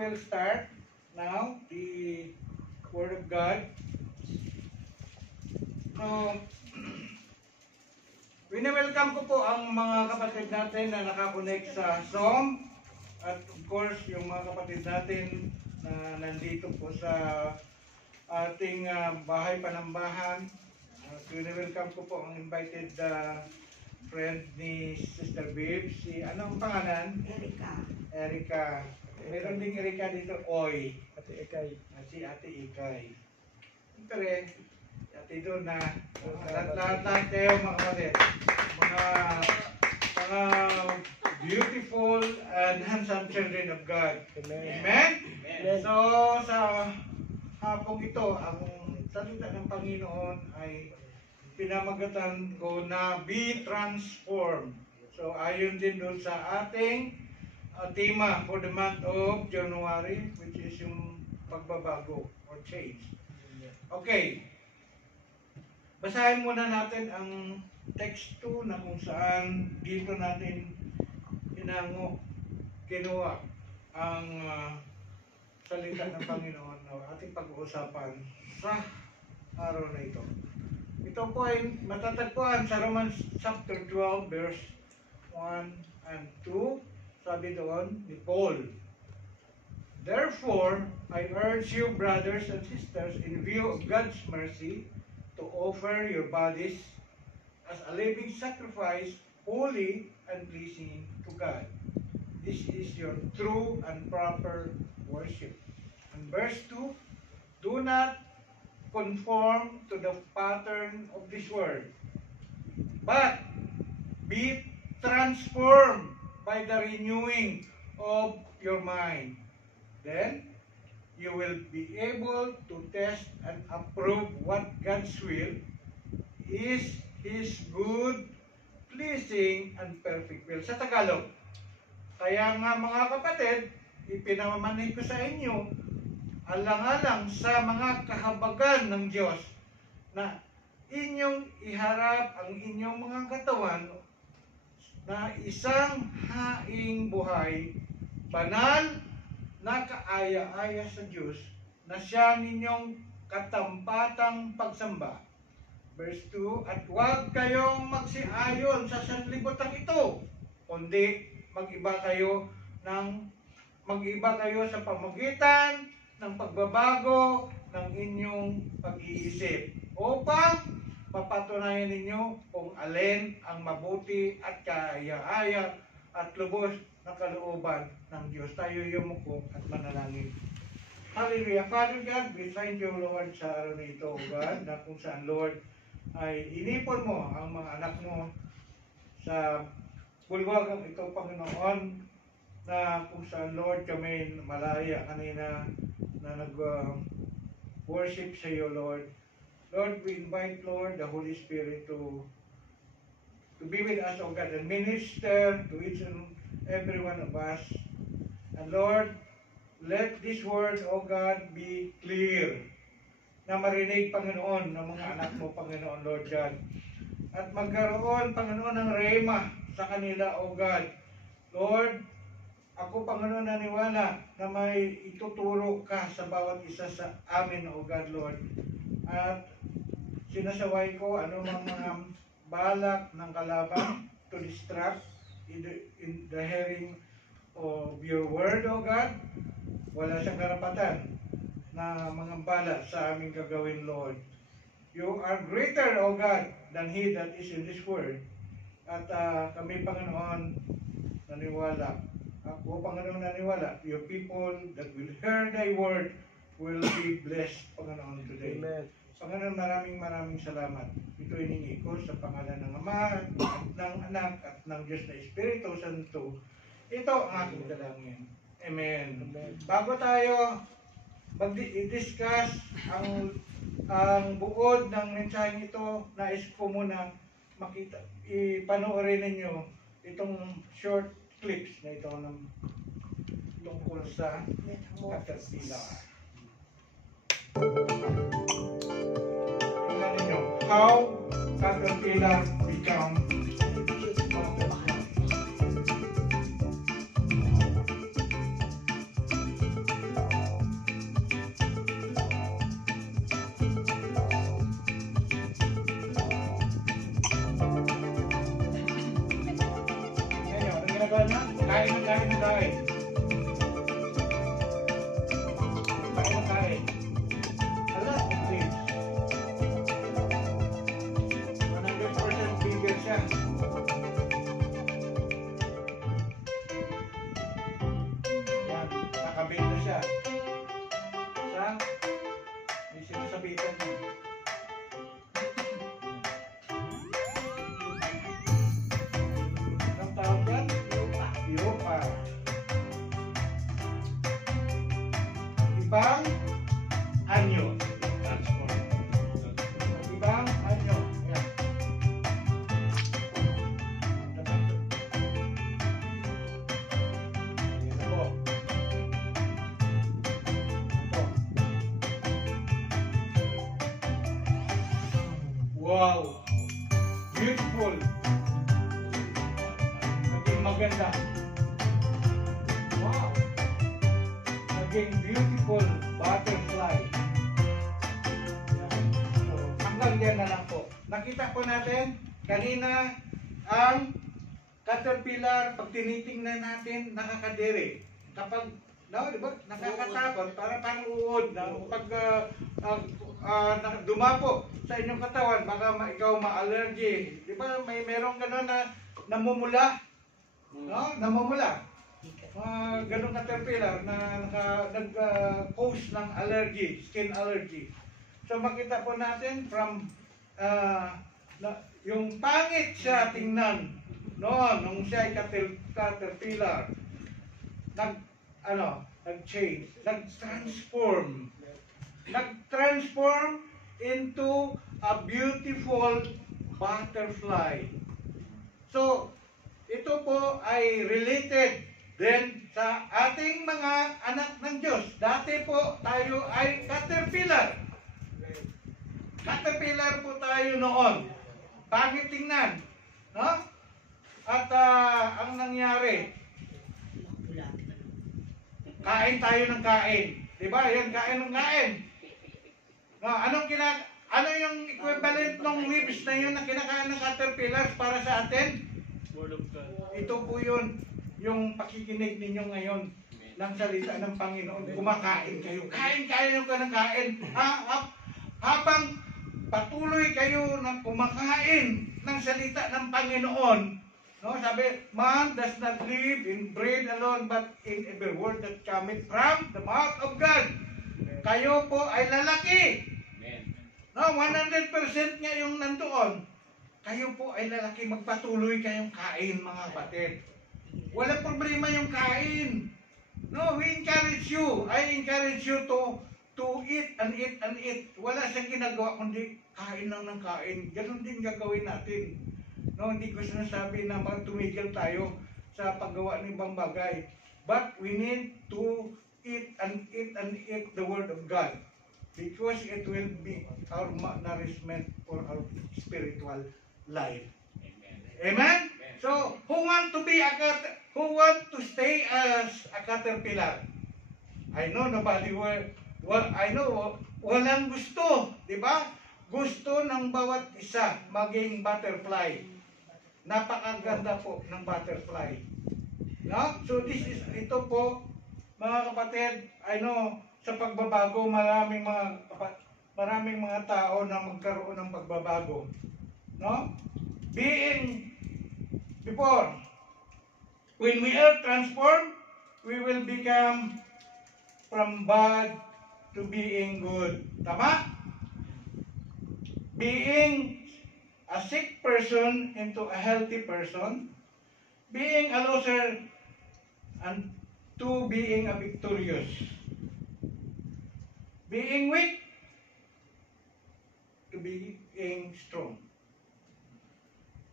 We'll start now the Word of God. Wini-welcome ko po ang mga kapatid natin na nakakonect sa Zoom at of course yung mga kapatid natin na nandito po sa ating bahay panambahan. Wini-welcome ko po ang invited friend ni Sister Babe. Si anong pangalan? Erica. Meron ding Erica dito, Oy. Ate Ikay. Si Ate Ikay. Siyempre, Ate Donna. Lahat kayo mga kapatid. Mga beautiful and handsome children of God. Amen. Amen? So, sa hapong ito, ang salita ng Panginoon ay pinamagatan ko na be transformed. So, ayon din doon sa ating tema for the month of January, which is yung pagbabago or change. Okay. Basahin muna natin ang text 2 na kung saan dito natin kinuha ang salita ng Panginoon na ating pag-uusapan sa araw na ito. Ito po ay matatagpuan sa Romans chapter 12 verse 1 and 2. Sabi doon ni Paul, "Therefore, I urge you, brothers and sisters, in view of God's mercy, to offer your bodies as a living sacrifice, holy and pleasing to God. This is your true and proper worship." And verse 2, "Do not conform to the pattern of this world, but be transformed by the renewing of your mind. Then you will be able to test and approve what God's will is, His good, pleasing, and perfect will." Sa Tagalog. Kaya nga mga kapatid, ipinamamanhid ko sa inyo, alang-alang sa mga kahabagan ng Diyos na inyong iharap ang inyong mga katawan na isang haing buhay, banal na kaaya-aya sa Diyos, na siya ninyong katampatang pagsamba. Verse 2, "At huwag kayong magsiayon sa sanlibutan ito, kundi mag-iba kayo sa pamagitan ng pagbabago ng inyong pag-iisip, upang mapatunayan ninyo kung alin ang mabuti at kaaya-aya at lubos na kalooban ng Diyos." Tayo yumuko at manalangin. Hallelujah. Father God, we thank you, Lord, sa araw na ito, God, na kung saan, Lord, ay inipon mo ang mga anak mo sa bulwagang ito, Panginoon, na kung saan, Lord, kami malaya kanina na nag-worship sa iyo, Lord. Lord, we invite, Lord, the Holy Spirit to be with us, O God, and minister to each and every one of us. And Lord, let this word, O God, be clear, na marinig, Panginoon, ng mga anak mo, Panginoon, Lord God. At magkaroon, Panginoon, ng rema sa kanila, O God. Lord, ako, Panginoon, naniwala na may ituturo ka sa bawat isa sa amin, O God, Lord. At sinasaway ko anumang mga balak ng kalaban to distract in the hearing of your word, O God. Wala siyang karapatan na mangambala sa aming gagawin, Lord. You are greater, O God, than he that is in this world. At kami, Panginoon, naniwala. Ako, Panginoon, naniwala. Your people that will hear thy word will be blessed, Panginoon, today. Amen. Panginoon, maraming salamat. Ito iningi ko sa pangalan ng Ama, at ng Anak, at ng Diyos na Espiritu Santo. Ito ang aking dalangin. Amen. Amen. Bago tayo mag-discuss ang buod ng mensaheng ito, nais ko muna ipanoorin ninyo itong short clips na ito ng tungkol sa caterpillar. Tingnan ninyo, how caterpillar become butterfly. Kain na kain na kain. Kain na kain. Ala, okay. 100% bigger siya. Yan, nakabit na siya. Sa, may sinasabitan niya. Anong tawag yan? Europa. Ibang anyo. Transform. Ibang anyo. Yan. Ito po. Ito. Wow! Beautiful! Naging maganda. Wow! Naging beautiful butterfly. Yan. So, hanggang yan na lang po. Nakita po natin kanina ang caterpillar, pag tinitingnan natin, nakakadiri. Kapag, no, di ba? Nakakatakot, para pang uod. Pag dumapo sa inyong katawan, baka ikaw ma-allergy. Di ba? Merong gano'n na namumula. No? Namumula. Ganong caterpillar na nag-cause ng allergy, skin allergy. So makita po natin from yung pangit siya tingnan noon nung siya ay caterpillar, nag-change, nag-transform into a beautiful butterfly. So ito po ay related din sa ating mga anak ng Diyos. Dati po tayo ay caterpillar. Caterpillar po tayo noon. Pangit tingnan. No? At ang nangyari, kain tayo ng kain. Diba? Yan, kain ng kain. No, ano yung equivalent ng leaves na yun na kinakain ng caterpillars para sa atin? Word of God. Ito po yun, yung pakikinig ninyo ngayon ng salita ng Panginoon. Kumakain kayo. Kain ka ng kain. Habang patuloy kayo na kumakain ng salita ng Panginoon, no, sabi, man does not live in bread alone, but in every word that cometh from the mouth of God. Kayo po ay lalaki. No, 100% niya yung nandoon. Kayo po ay lalaki, magpatuloy kayong kain, mga kapatid. Walang problema yung kain. No, we encourage you. I encourage you to eat and eat and eat. Wala siyang ginagawa kundi kain lang ng kain. Ganun din gagawin natin. No, hindi ko sinasabi na tumigil tayo sa paggawa ng ibang bagay. But we need to eat and eat and eat the Word of God. Because it will be our nourishment for our spiritual life. Amen? So, who want to stay as a caterpillar? I know nobody walang gusto, di ba? Gusto ng bawat isa maging butterfly. Napakaganda po ng butterfly. No? So ito po, mga kapatid, I know sa pagbabago maraming mga tao na magkaroon ng pagbabago. No? Before, when we are transformed, we will become from bad to being good. Tama? Being a sick person into a healthy person. Being a loser and to being a victorious. Being weak to being strong.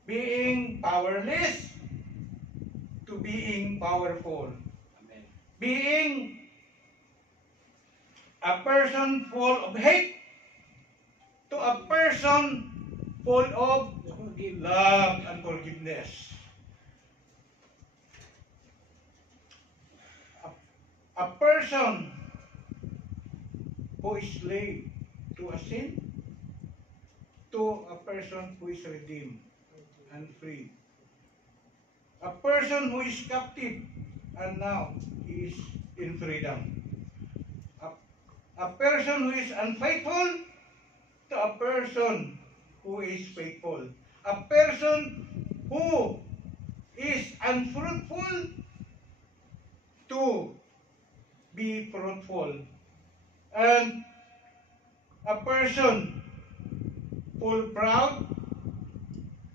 Being powerless to being powerful. Amen. Being a person full of hate to a person full of love and forgiveness. A person who is slave to a sin to a person who is redeemed and free. A person who is captive and now he is in freedom. A person who is unfaithful to a person who is faithful. A person who is unfruitful to be fruitful. And a person full proud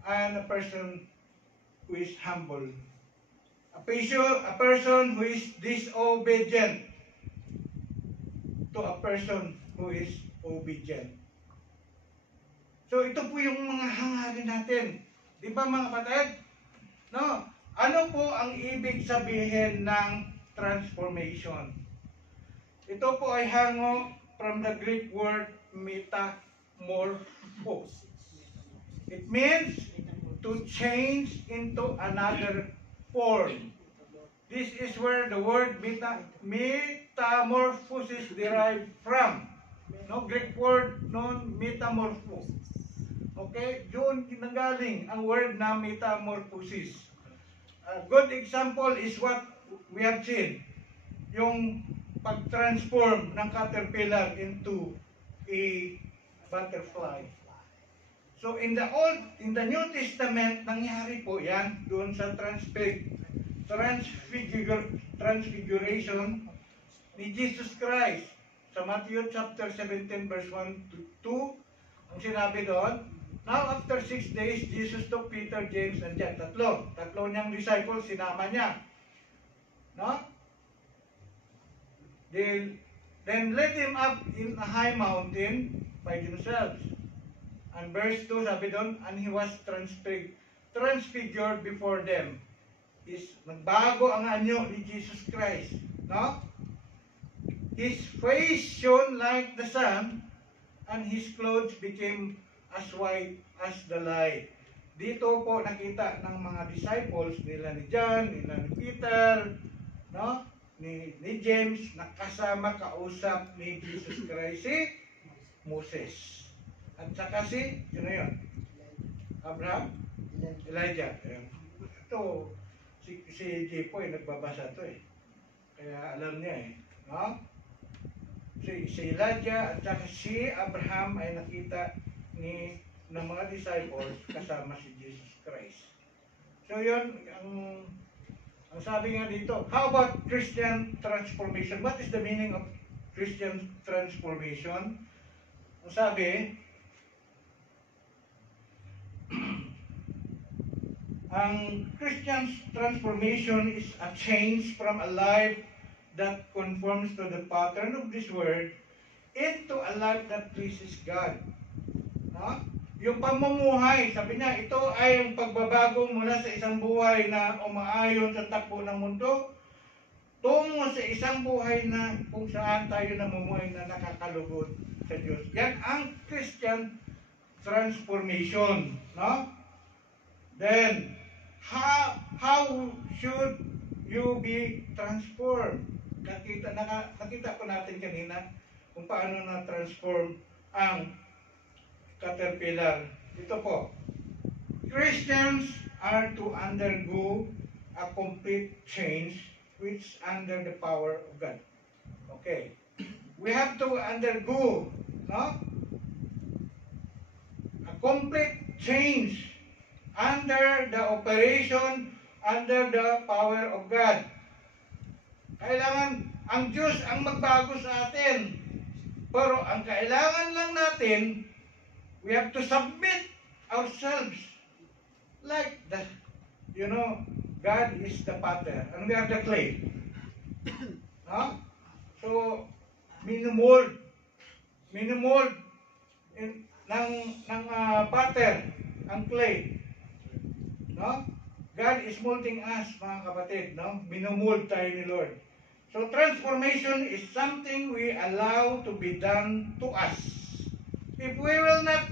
and a person who is humble. A person who is disobedient to a person who is obedient. So ito po yung mga hangarin natin. Di ba mga kapatid? No? Ano po ang ibig sabihin ng transformation? Ito po ay hango from the Greek word metamorphos. It means to change into another form. This is where the word metamorphosis derived from. No, Greek word non metamorphos. Okay, doon nanggaling ang word na metamorphosis. A good example is what we have seen, yung pag-transform ng caterpillar into a butterfly. So in the New Testament, nangyari po yan doon sa transfiguration ni Jesus Christ. Sa Matthew chapter 17 verse 1 to 2, ang sinabi doon, now after 6 days, Jesus took Peter, James, and John. Tatlo niyang disciples, sinama niya. No? They then led him up in a high mountain by themselves. And verse 2, sabi doon, and he was transfigured before them. Nagbago ang anyo ni Jesus Christ. No? His face shone like the sun, and his clothes became as white as the light. Dito po nakita ng mga disciples nila ni John, nila ni Peter, no? Ni James, nakasama kausap ni Jesus Christ si Moses. At saka sino yun? Abraham? Elijah. Ito, si Jepo nagbabasa ito Kaya alam niya no? Si Elijah at saka si Abraham ay nakita ng mga disciples kasama si Jesus Christ. So yun, ang sabi nga dito, how about Christian transformation? What is the meaning of Christian transformation? Ang sabi, ang Christian transformation is a change from a life that conforms to the pattern of this world into a life that pleases God. No? Yung pamumuhay, sabi niya, ito ay ang pagbabago mula sa isang buhay na umaayon sa takbo ng mundo tungo sa isang buhay na kung saan tayo namumuhay na nakakalugod sa Diyos. Yan ang Christian transformation. No? Then, how should you be transformed? Nakita ko natin kanina kung paano na-transform ang caterpillar. Ito po. Christians are to undergo a complete change which under the power of God. Okay. We have to undergo, no? A complete change under the operation, under the power of God. Kailangan ang Diyos ang magbago sa atin. Pero ang kailangan lang natin, we have to submit ourselves like that. You know, God is the potter and we are the clay. No? So, minumold ng potter ang clay. No? God is molding us, mga kapatid, no? Minumold tayo ni Lord. So transformation is something we allow to be done to us. If we will not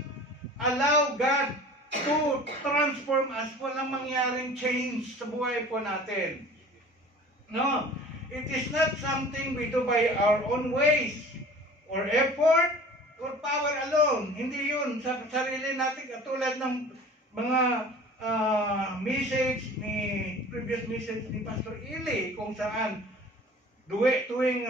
allow God to transform us, walang mangyaring change sa buhay po natin. No, it is not something we do by our own ways or effort or power alone. Hindi yun sa sarili natin, katulad ng mga previous message ni Pastor Ili kung saan tuwing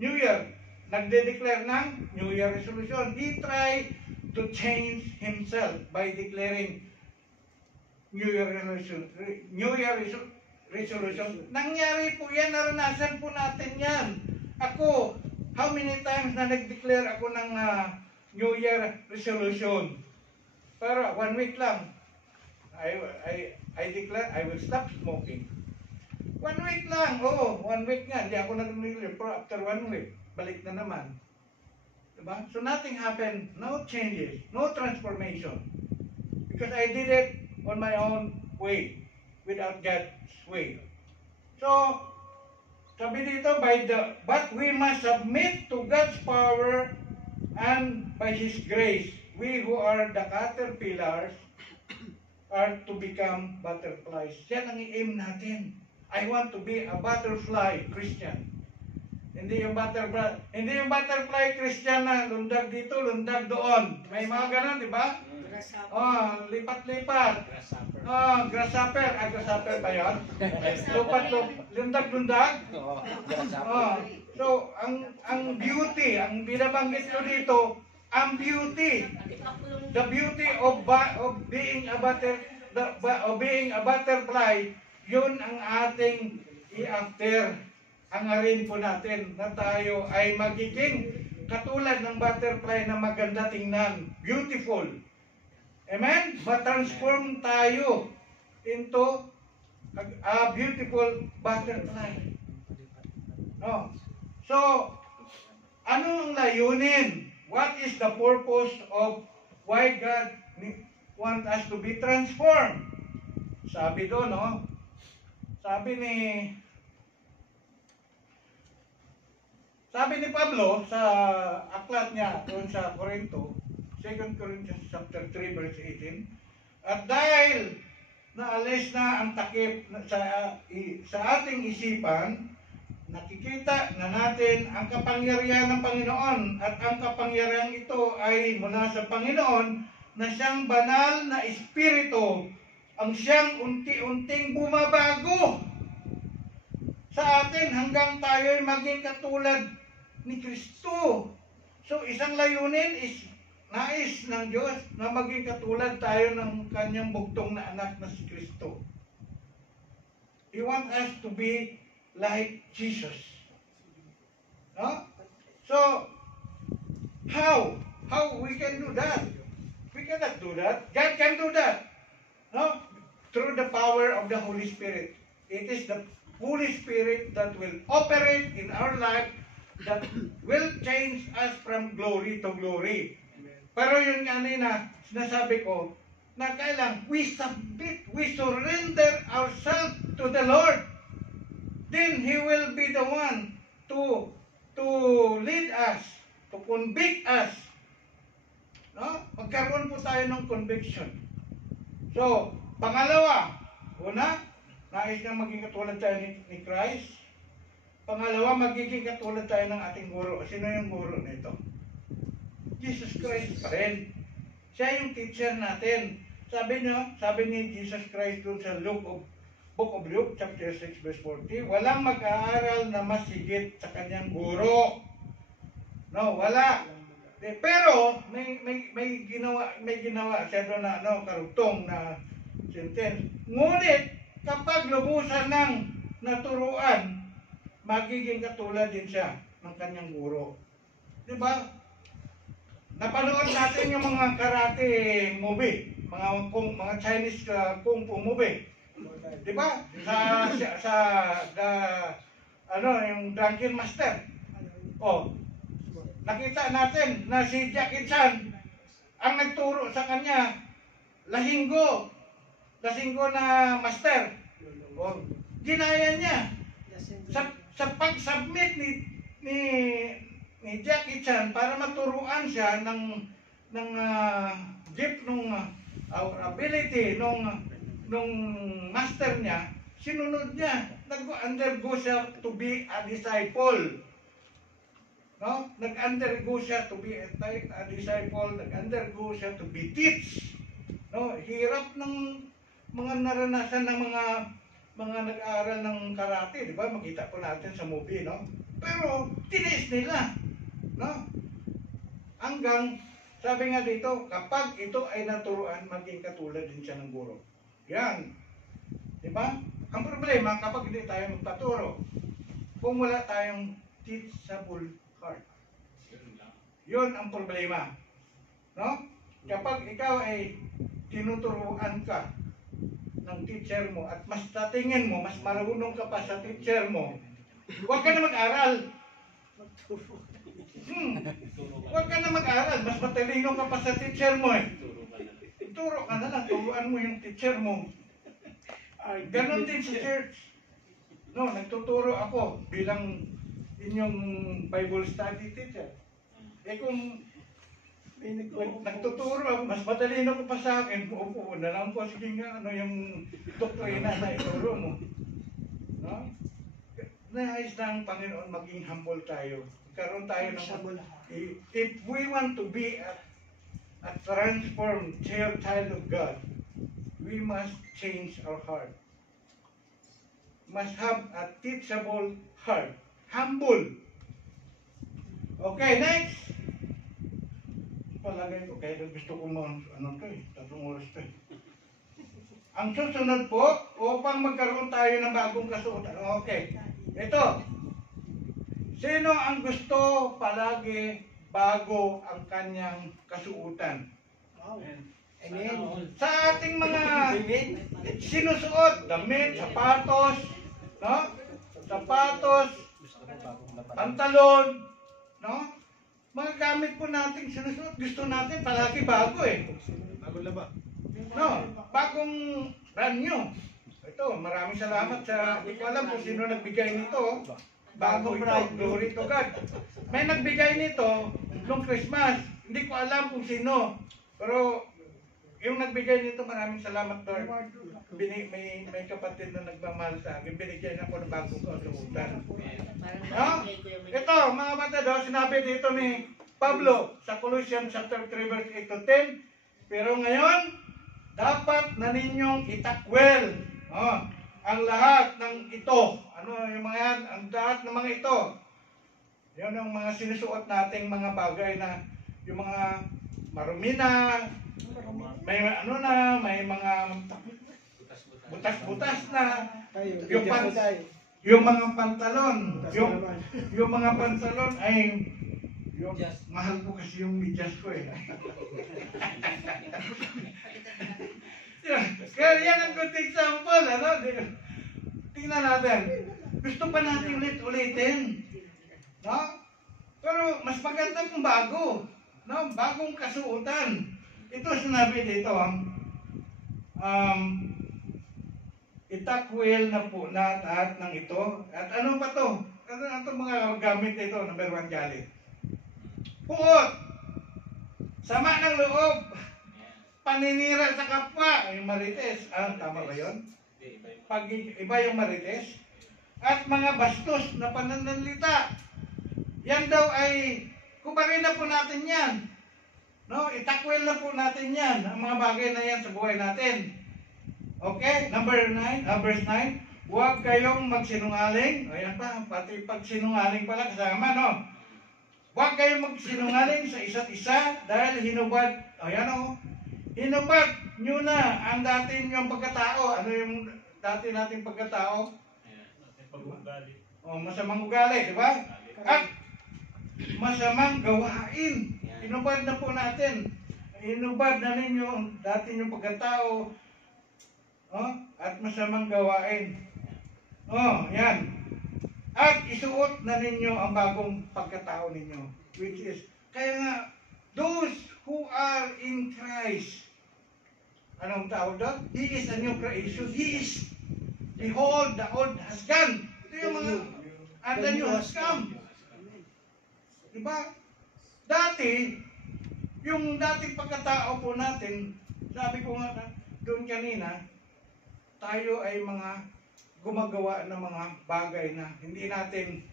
New Year, nagde-declare ng New Year resolution. He tried to change himself by declaring New Year resolution. Nangyari po yan, naranasan po natin yan. Ako, how many times na nag-declare ako ng New Year resolution? Pero 1 week lang. I declare I will stop smoking. 1 week lang, 1 week nga. Hindi ako nag-declare, pero after 1 week, balik na naman. Diba? So nothing happened, no changes, no transformation. Because I did it on my own way, without God's way. So, sabi dito, but we must submit to God's power and by His grace, we who are the caterpillars are to become butterflies. Yan ang i-aim natin. I want to be a butterfly Christian. Hindi yung butterfly Christian na lundag dito, lundag doon. May mga ganun, di ba? Lipat-lipat. Grasshopper. Grasshopper ba yun? Lundag-lundag. So, ang beauty, ang binabanggit ko dito, ang beauty, the beauty of being a butterfly, yun ang ating i-after. Hangarin po natin na tayo ay magiging katulad ng butterfly na maganda tingnan, beautiful. Amen? Matransform tayo into a beautiful butterfly. No. So, ano ang layunin? What is the purpose of why God want us to be transformed? Sabi doon, no? Sabi ni Pablo sa aklat niya doon sa Corinto, 2 Corinthians chapter 3 verse 18, at dahil naalis na ang takip sa ating isipan, nakikita na natin ang kapangyarihan ng Panginoon, at ang kapangyarihan ito ay mula sa Panginoon na siyang banal na espiritu, ang siyang unti-unting bumabago sa atin hanggang tayo ay maging katulad ni Kristo. So, isang layunin is nais ng Diyos na maging katulad tayo ng kanyang bugtong na anak na si Kristo. He wants us to be like Jesus. No? So, how we can do that? We cannot do that. God can do that. No? Through the power of the Holy Spirit. It is the Holy Spirit that will operate in our life, that will change us from glory to glory. Pero yun nga na sinasabi ko, na kailang we submit, we surrender ourselves to the Lord. Then He will be the one to lead us, to convict us. No? Magkaroon po tayo ng conviction. So, pangalawa, una, nais na maging katulad tayo ni Christ. Pangalawa, magiging katulad tayo ng ating guro. Sino yung guro nito? Jesus Christ pa rin. Siya yung teacher natin. Sabi ni Jesus Christ doon sa Book of Luke, chapter 6, verse 40, walang mag-aaral na mas higit sa kanyang guro. No, wala. Pero may ginawa siya doon na karugtong na sentence. Ngunit kapag lubusan ng naturuan, magiging katulad din siya ng kanyang guro. Di ba? Napanood natin yung mga karate movie, mga Chinese kung fu movie. Di ba? Yung Drunken Master. Nakita natin na si Jackie Chan ang nagturo sa kanya, Lasinggo na master. Ginaya niya. Sa pag-submit ni Jackie Chan para maturuan siya ng gift nung ability nung master niya, sinunod niya. Nag-undergo siya to be a disciple. No? Nag-undergo siya to be a disciple, nag-undergo siya to be teach. No? Hirap ng mga naranasan ng mga nag-aaral ng karate, di ba? Makita po natin sa movie, no? Pero tiniis nila, no? Hanggang sabi nga dito, kapag ito ay naturuan, maging katulad din siya ng guro. Yan. Di ba? Ang problema, kapag hindi tayo magpaturo, kung wala tayong teachable heart. Yun ang problema. No? Kapag ikaw ay tinuturuan ka ng teacher mo at mas tatingin mo, mas marunong ka pa sa teacher mo, huwag ka na mag-aral. Huwag ka na mag-aral. Mas matalino ka pa sa teacher mo eh. Turo ka na lang. Turuan mo yung teacher mo. Ganon din sa church. No, nagtuturo ako bilang inyong Bible study teacher. Eh kung nagtuturo ako, mas matalino ko pa sa akin, upo na lang po, sige nga, ano yung doktrina na ituro mo. No? Nais ng Panginoon maging humble tayo. Karoon tayo ng, if we want to be a transformed child of God, we must change our heart. Must have a teachable heart. Humble. Okay, next. Palagay ko, kaya gusto ko ano to eh, 3 oras to eh. Ang susunod po, upang magkaroon tayo ng bagong kasuotan. Okay, ito. Sino ang gusto palagi bago ang kanyang kasuotan? Amen. Sa ating mga sinusuot, damit, sapatos, no? Sapatos, pantalon, no? Mga gamit po natin sinusuot, gusto natin palagi bago eh. Bago laba. No, bagong brand new. Ito, maraming salamat sa, hindi ko alam kung sino nagbigay nito. Bagong brand, glory to God. May nagbigay nito nung Christmas. Hindi ko alam kung sino. Pero yung nagbigay nito, maraming salamat, Lord. May kapatid na nagmamahal sa akin. Binigyan ako ng bagong kasuotan. No? Ito, mga batad, sinabi dito ni Pablo sa Colossians chapter 3 verse 8 to 10. Pero ngayon, dapat na ninyong itakwel ang lahat ng ito. Ano yung mga yan? Ang lahat ng mga ito. Yan ang mga sinusuot nating mga bagay na yung mga marumi na, may ano na, may mga butas-butas na, yung mga pantalon, yung mga pantalon ay yung mahal ko kasi yung medyas ko eh. Kaya yan ang good example, ano? Tingnan natin. Gusto pa natin ulit-ulitin. No? Pero mas maganda kung bago. No? Bagong kasuotan. Ito sinabi dito, itakwil na po lahat ng ito. At ano pa to? Ano itong mga gamit ito? Number 1, galit. Puot. Sama ng loob. Paninira sa kapwa. Yung marites. Tama ba yun? Pag iba yung marites. At mga bastos na pananalita. Yan daw ay, kubarin na po natin yan. No? Itakwil na po natin yan. Ang mga bagay na yan sa buhay natin. Okay? Verse 9. Huwag kayong magsinungaling. Ayan pa, pati pagsinungaling pala kasama, no? Huwag kayong magsinungaling sa isa't isa dahil hinubad, hinubad nyo na ang dati nyong pagkatao. Ano yung dati nating pagkatao? Masamang ugali, di ba? At masamang gawain. Hinubad na po natin. Hinubad na ninyo ang dati nyong pagkatao. At masamang gawain. Yan. At isuot na ninyo ang bagong pagkatao ninyo. Which is, kaya nga, those who are in Christ, anong tawag doon? He is a new creation. He is, behold, the old has gone. Ito yung mga, and the new has come. Diba? Dati, yung dating pagkatao po natin, sabi ko nga doon kanina, tayo ay mga gumagawa ng mga bagay na hindi natin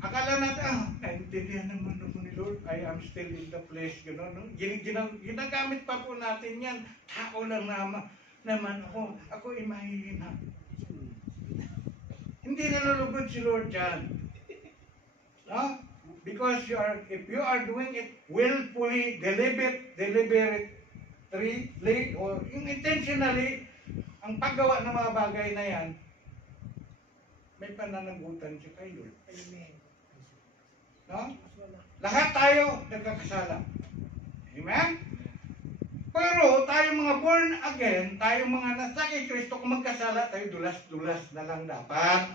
Akala natin, naintindihan naman ako ni Lord, I am still in the flesh, gano'n. No? Ginagamit pa po natin yan. Tao lang naman ako. Ako ay mahihina. Hindi nalulugod si Lord dyan. No? Because if you are doing it willfully, deliberately, or intentionally, ang paggawa ng mga bagay na yan, may pananagutan siya kay Lord. Amen. No? Lahat tayo nagkakasala. Amen? Pero tayo mga born again, tayo mga nasa kay Kristo, kung magkasala, tayo dulas-dulas na lang dapat.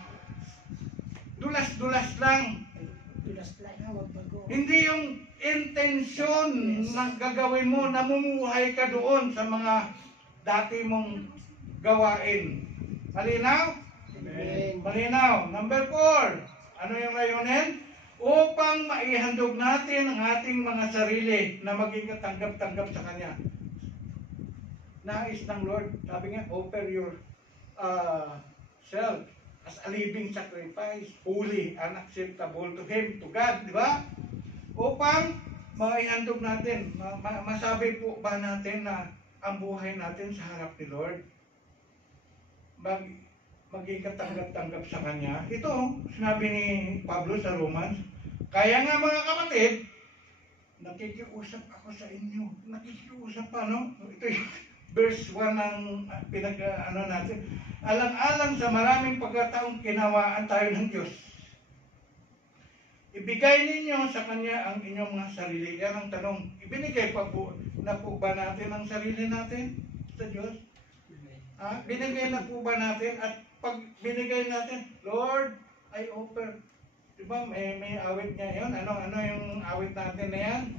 Dulas-dulas lang. Dulas lang ha, wag bago. Hindi yung intensyon na gagawin mo, namumuhay ka doon sa mga dati mong gawain. Malinaw? Amen. Malinaw. Number 4. Ano yung layunin? Upang maihandog natin ang ating mga sarili na maging katanggap-tanggap sa Kanya. Nais ng Lord, sabi nga, offer your self as a living sacrifice, holy and acceptable to Him, to God, di ba? Upang maihandog natin, masabi po ba natin na ang buhay natin sa harap ni Lord, maging katanggap-tanggap sa Kanya. Ito, sinabi ni Pablo sa Romans, kaya nga mga kapatid, nakikiusap ako sa inyo. Nakikiusap pa, no? Ito yung verse 1 ng natin. Alang-alang sa maraming pagkataong kinawaan tayo ng Diyos. Ibigay ninyo sa Kanya ang inyong mga sarili. Yan ang tanong. Ibinigay pa po na po ba natin ang sarili natin sa Diyos? Binigay na po ba natin? At pag binigay natin, Lord, I offer. Diba may awit niya yun? Ano yung awit natin na yan?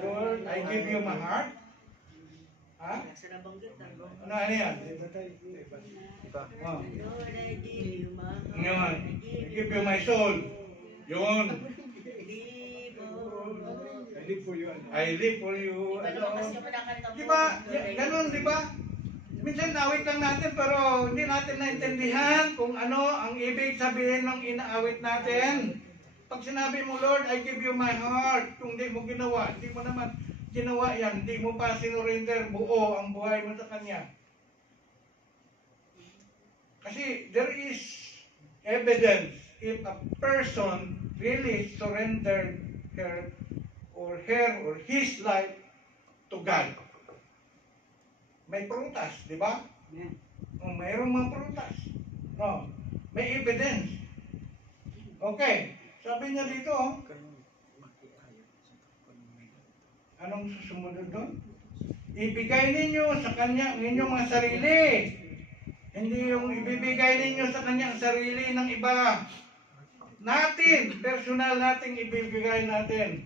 Lord, I give you my heart. Ha? Ano yan? Oh. Lord, I give you my heart. Yun. I give you my soul. Yun. I live for you. I live for you. Diba? Ganun, diba? Minsan nawit lang natin pero hindi natin naintindihan kung ano ang ibig sabihin ng inaawit natin. Pag sinabi mo, Lord, I give you my heart, kung hindi mo ginawa, hindi mo naman ginawa yan, hindi mo pa sinurrender buo ang buhay mo sa Kanya. Kasi there is evidence if a person really surrendered her or his life to God. May prutas, di ba? Mayroong mga prutas. No. May evidence. Okay. Sabi niya dito, anong susunod doon? Ibigay ninyo sa Kanya ang inyong mga sarili. Hindi yung ibibigay ninyo sa Kanya ang sarili ng iba. Natin, personal nating ibibigay natin.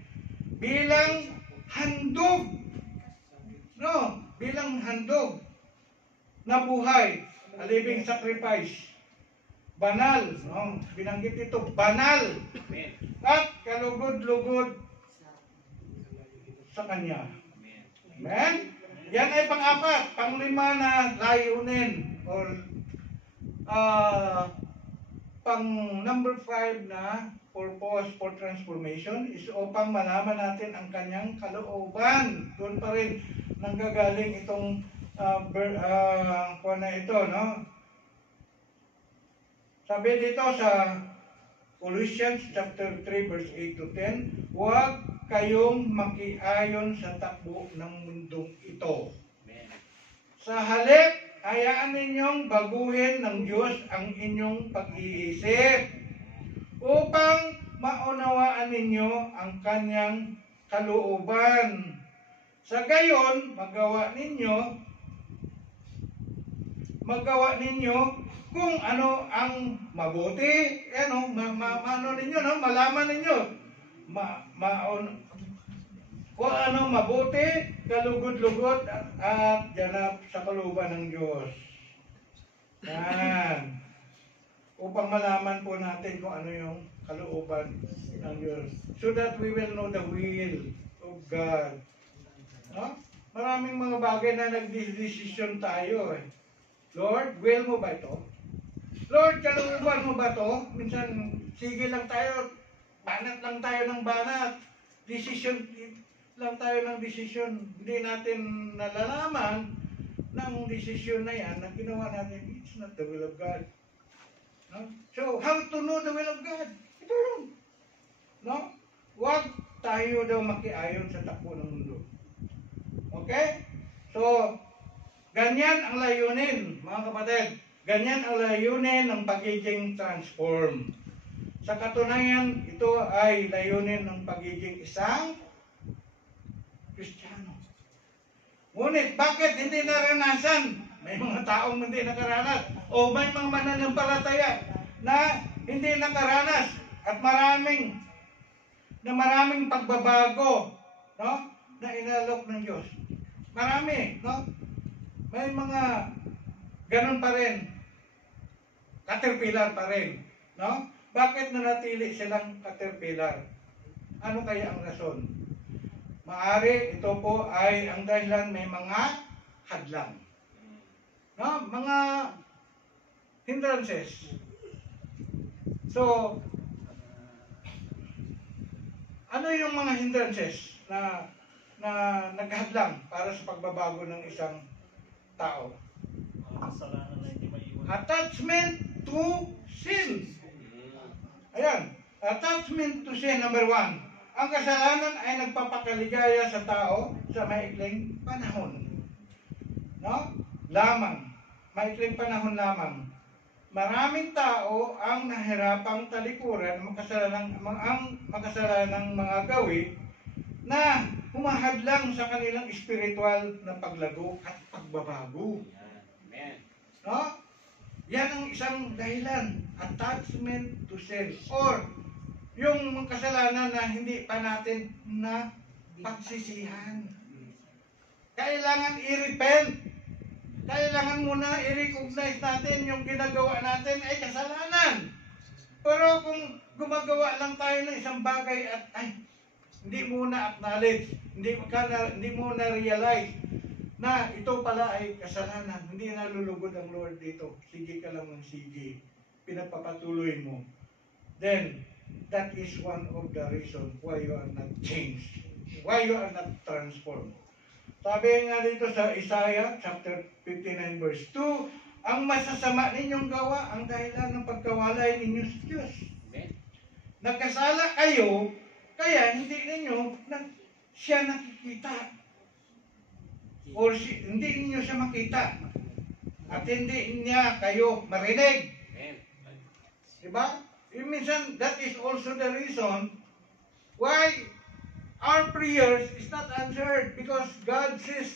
Bilang handog. No, bilang handog na buhay, a living sacrifice. Banal, no? Binanggit ito, banal. At kalugod-lugod sa Kanya. Amen? Yan ay pang-apat, pang-lima na layunin or pang-number 5 na purpose for transformation is upang malaman natin ang Kanyang kalooban. Doon pa rin nanggagaling itong na ito, no? Sabi dito sa Colossians chapter 3 verse 8 to 10, huwag kayong makiayon sa takbo ng mundong ito. Sa halip, hayaan ninyong baguhin ng Diyos ang inyong pag-iisip upang maunawaan ninyo ang Kanyang kalooban. Sa gayon, magawa ninyo kung ano ang mabuti, malaman ninyo, kung ano mabuti, kalugod-lugod at ganap sa kalooban ng Diyos. Yan. Upang malaman po natin kung ano yung kalooban ng Diyos. So that we will know the will of God. No? Maraming mga bagay na nagdesisyon tayo. Lord, will mo ba ito? Lord, kalooban mo ba to? Minsan, sige lang tayo, banat lang tayo ng banat. Decision lang tayo ng desisyon. Hindi natin nalalaman ng desisyon na yan na ginawa natin. It's not the will of God. No? So, how to know the will of God? Ito lang. No? Huwag tayo daw makiayon sa takbo ng mundo. Okay? So, ganyan ang layunin, mga kapatid. Ganyan ang layunin ng pagiging transform. Sa katunayan, ito ay layunin ng pagiging isang Kristiyano. Ngunit, bakit hindi naranasan? May mga taong hindi nakaranas. O may mga mananampalataya na hindi nakaranas. At maraming pagbabago, no? Na inalok ng Diyos. Marami, no? May mga ganun pa rin. Caterpillar pa rin, no? Bakit nanatili silang caterpillar? Ano kaya ang rason? Maari ito po ay ang dahilan may mga hadlang. No? Mga hindrances. So, ano yung mga hindrances na naghadlang para sa pagbabago ng isang tao? Kasalanan na hindi maiwan. Attachment to sin. Ayan. Attachment to sin, number 1. Ang kasalanan ay nagpapakaligaya sa tao sa maikling panahon. No? Lamang. Maikling panahon lamang. Maraming tao ang nahirapang talikuran ang makasalanang mga gawin na humahadlang sa kanilang espiritual na paglago at pagbabago. Amen. No? Yan ang isang dahilan, attachment to sin, or yung kasalanan na hindi pa natin na pagsisihan. Kailangan i-repent. Kailangan muna i-recognize natin yung ginagawa natin ay kasalanan. Pero kung gumagawa lang tayo ng isang bagay at hindi muna acknowledge, hindi muna realize na ito pala ay kasalanan, hindi nalulugod ang Lord dito. Sige ka lang ng sige. Pinagpapatuloy mo. Then, that is one of the reasons why you are not changed. Why you are not transformed. Sabi nga dito sa Isaiah chapter 59 verse 2, ang masasama ninyong gawa ang dahilan ng pagkawalay ninyo sa Diyos. Nagkasala kayo, kaya hindi ninyo siya nakikita. Or hindi ninyo siya makita. At hindi niya kayo marinig. Diba? Minsan, that is also the reason why our prayers is not answered, because God says,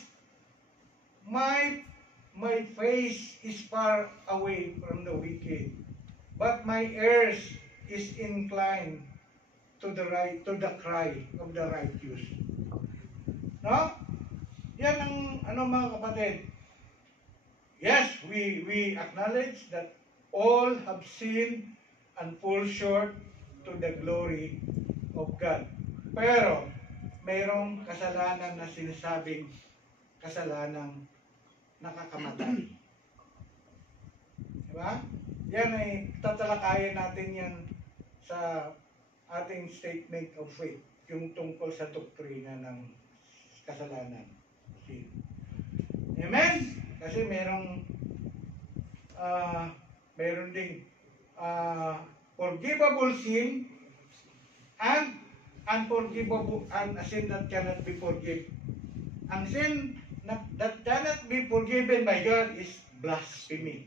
my face is far away from the wicked, but my ears is inclined to the cry of the righteous. No? Yan ang mga kapatid. Yes, we acknowledge that all have sinned and fall short to the glory of God. Pero, mayroong kasalanan na sinasabing kasalanang nakakamatay. Diba? Yan ay tatalakayin natin yan sa ating statement of faith, yung tungkol sa doktrina ng kasalanan. Amen? Kasi mayroon ding forgivable sin and unforgivable and a sin that cannot be forgiven. Ang sin that cannot be forgiven by God is blasphemy.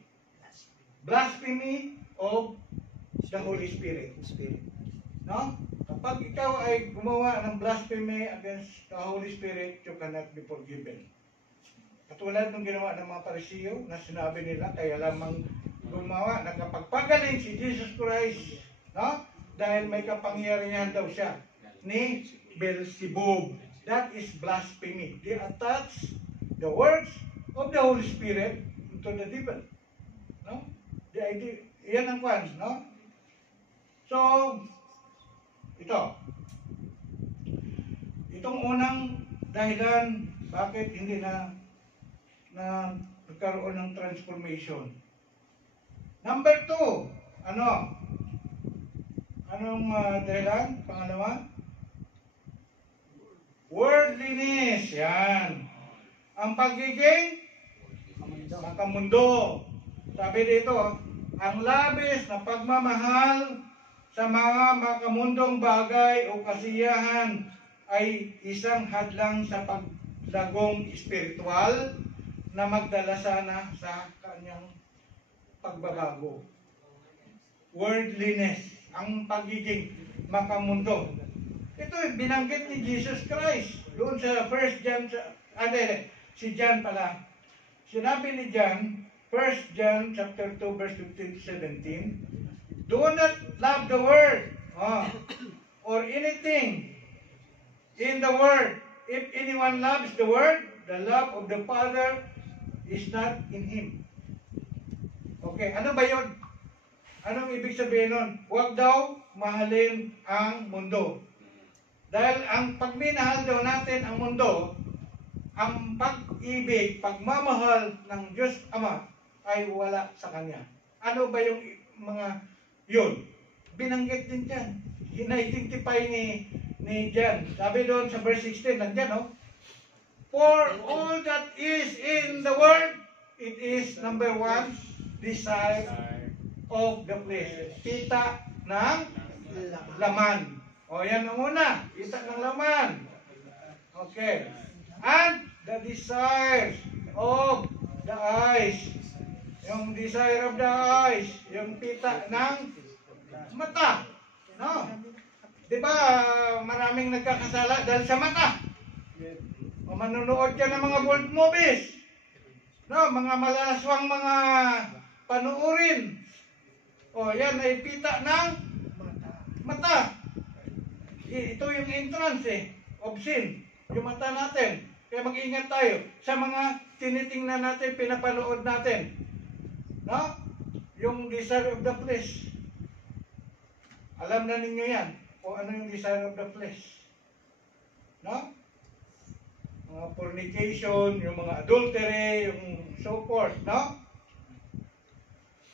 Blasphemy of the Holy Spirit. No? Kapag ikaw ay gumawa ng blasphemy against the Holy Spirit, you cannot be forgiven. Katulad ng ginawa ng mga Parisiyo na sinabi nila, kaya lamang gumawa, nakapagpagaling si Jesus Christ, no? Dahil may kapangyarihan daw siya ni Beelzebub. That is blasphemy. They attach the words of the Holy Spirit to the devil. No? The idea, yan ang kwan, no? So, itong unang dahilan bakit hindi na nagkaroon ng transformation. Number 2, ano? Anong dahilan? Pangalawa? Worldliness. Yan. Ang pagiging makamundo. Sabi dito, ang labis na pagmamahal sa mga makamundong bagay o kasiyahan ay isang hadlang sa paglagong espiritual na magdala sana sa kanyang pagbabago. Worldliness, ang pagiging makamundo. Ito binanggit ni Jesus Christ doon sa 1 John, si John pala. Sinabi ni John, 1 John chapter 2 verse 15 to 17, do not love the world or anything in the world. If anyone loves the world, the love of the Father is not in him. Okay, ano ba yun? Anong ibig sabihin nun? Huwag daw mahalin ang mundo. Dahil ang pagminahal daw natin ang mundo, ang pag-ibig, pagmamahal ng Diyos Ama ay wala sa Kanya. Ano ba yung mga yun? Binanggit din dyan. Ina-identify ni John. Sabi doon sa verse 16, nandyan, no? For all that is in the world, it is number 1, desire of the flesh. Kita ng laman. O yan ang una. Kita ng laman. Okay. And the desires of the eyes. Yung desire of the eyes. Yung kita ng mata. No? Diba maraming nagkakasala dahil sa mata? O manunood ka ng mga bold movies. No? Mga malalaswang mga panuurin. O yan ay pita ng mata. Ito yung entrance of sin. Yung mata natin. Kaya mag-ingat tayo sa mga tinitingnan natin, pinapanood natin. No? Yung desire of the flesh. Alam na ninyo yan. Kung ano yung desire of the flesh. No? Mga fornication, yung mga adultery, yung so forth. No?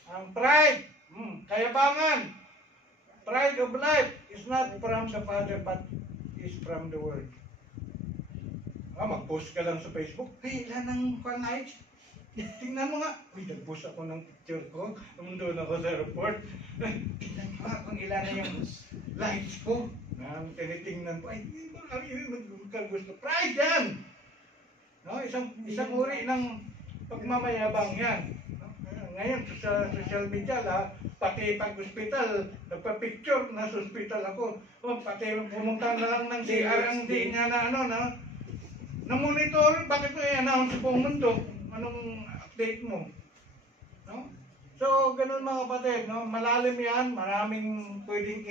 Ang pride. Kayabangan. Pride of life is not from the Father but is from the world. Mag-post ka lang sa Facebook. Hey, ilan ang likes? Tingnan mo nga. Uy, nag-post ako ng picture ko. Doon ako sa report. Tingnan mo nga kung ilan na yung likes ko. Tinitingnan ko. Ay, marami magkagusto. Pride yan! No? Isang uri ng pagmamayabang yan. Ngayon sa social media, pati pag-hospital, nagpa-picture, nasa hospital ako. Pati pumunta na lang ng CR ang di nga na monitor, bakit mo i-announce sa buong mundo? Anong update mo? No? So, ganun mga kapatid, no? Malalim yan, maraming pwedeng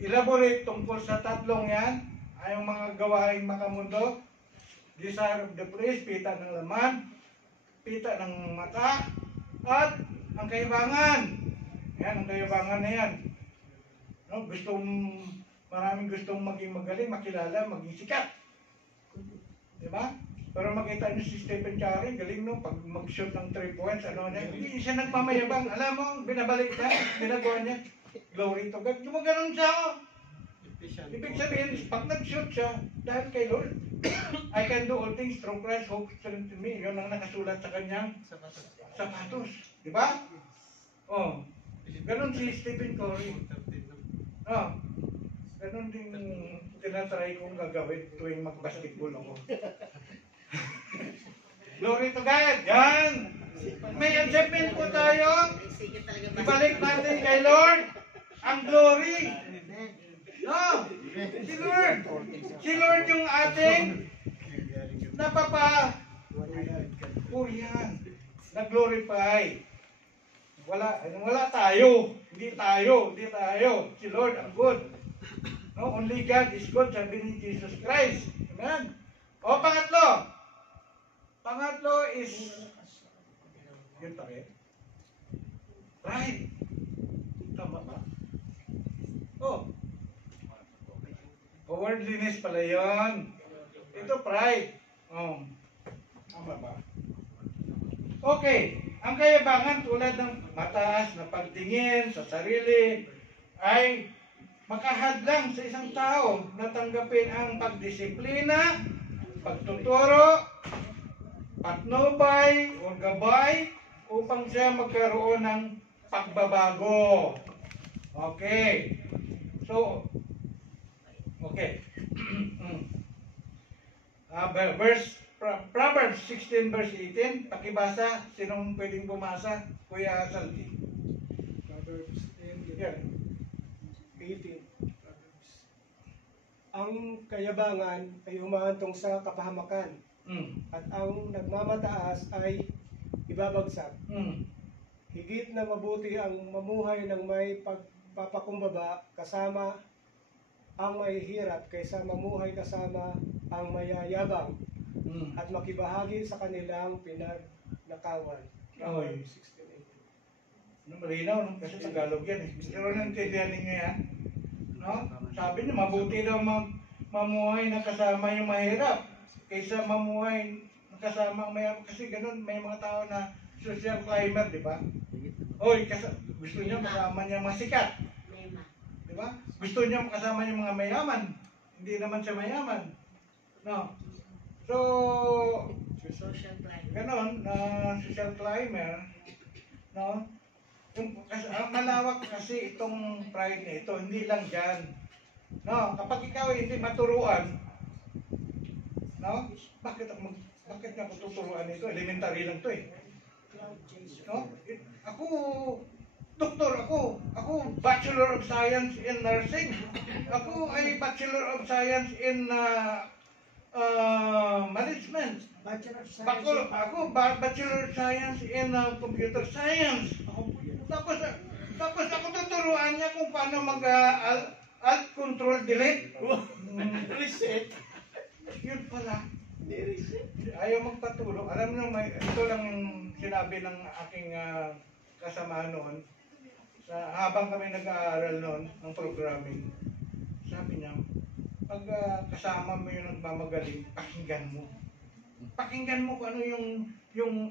elaborate tungkol sa tatlong yan. Ay yung mga gawaing makamundo, desire of the flesh, pita ng laman, pita ng mata, at ang kayabangan. Yan, ang kayabangan na yan. No, maraming gustong maging magaling, makilala, maging sikat. Diba? Pero makita niyo si Stephen Curry, galing no, pag mag-shoot ng 3 points, hindi siya nagpamayabang. Alam mo, binabalik niya, ginagawa niya. Glory to God. Gumaganon siya, Ibig sabihin, pag nag-shoot siya, dahil kay Lord, I can do all things through Christ who strengthens me. Yun ang nakasulat sa kanyang sapatos. Di ba? Oh. Ganon si Stephen Curry. Oh. Ganon din tinatry kong gagawin tuwing mag-basketball ako. Glory to God! Yan! May achievement po tayo. Ibalik natin kay Lord ang glory. No! Si Lord! Si Lord yung ating napapapurihan, na-glorify. Wala tayo. Hindi tayo. Si Lord ang good. No? Only God is good, sabi ni Jesus Christ. Amen? O, pangatlo. Pangatlo is yun pa rin. Pride. Tama ba? Oh. Worldliness pala yun. Ito pride. Oh. Tama ba? Okay. Ang kayabangan tulad ng mataas na pagtingin sa sarili ay makahadlang sa isang tao na tanggapin ang pagdisiplina, pagtuturo, patnubay o gabay upang siya magkaroon ng pagbabago. Okay. So, okay. Proverbs 16 verse 18, pakibasa, sinong pwedeng bumasa? Kuya Saldi. Proverbs 10, Yeah. 18. Proverbs. Ang kayabangan ay humahantong sa kapahamakan at ang nagmamataas ay ibabagsak. Higit na mabuti ang mamuhay ng may pagpapakumbaba kasama ang may hirap kaysa mamuhay kasama ang mayayabang at makibahagi sa kanilang pinagnakawan. Oy. 16:18. Malinaw, no? Kasi Tagalog yan eh. Pero naintindihan ninyo yan. No? Sabi niya, mabuti daw mamuhay na kasama yung mahirap kaysa mamuhay na kasama ang mayabang. Kasi ganun, may mga tao na social climber, di ba? Oy, gusto niya kasama niya masikat. Lema. Di ba? Gusto niya makasama yung mga mayaman. Hindi naman siya mayaman. No? So, Social climate. ganon, social climber, no? Ang malawak kasi itong pride na ito, hindi lang dyan. No? Kapag ikaw ay hindi maturuan, no? Bakit nga ako tuturuan ito? Elementary lang to eh. No? Ako, doktor ako. Ako, Bachelor of Science in Nursing. Ako ay Bachelor of Science in Management. Bachelor of Science. Ako, Bachelor of Science in Computer Science. Tapos ako tuturuan niya kung paano alt control delete. Reset. Yun pala. Ayaw magpaturo. Alam niyo, ito lang yung sinabi ng aking kasama noon. Habang kami nag-aaral noon ng programming, sabi niya, pag kasama mo yung nagmamagaling, pakinggan mo. Pakinggan mo kung ano yung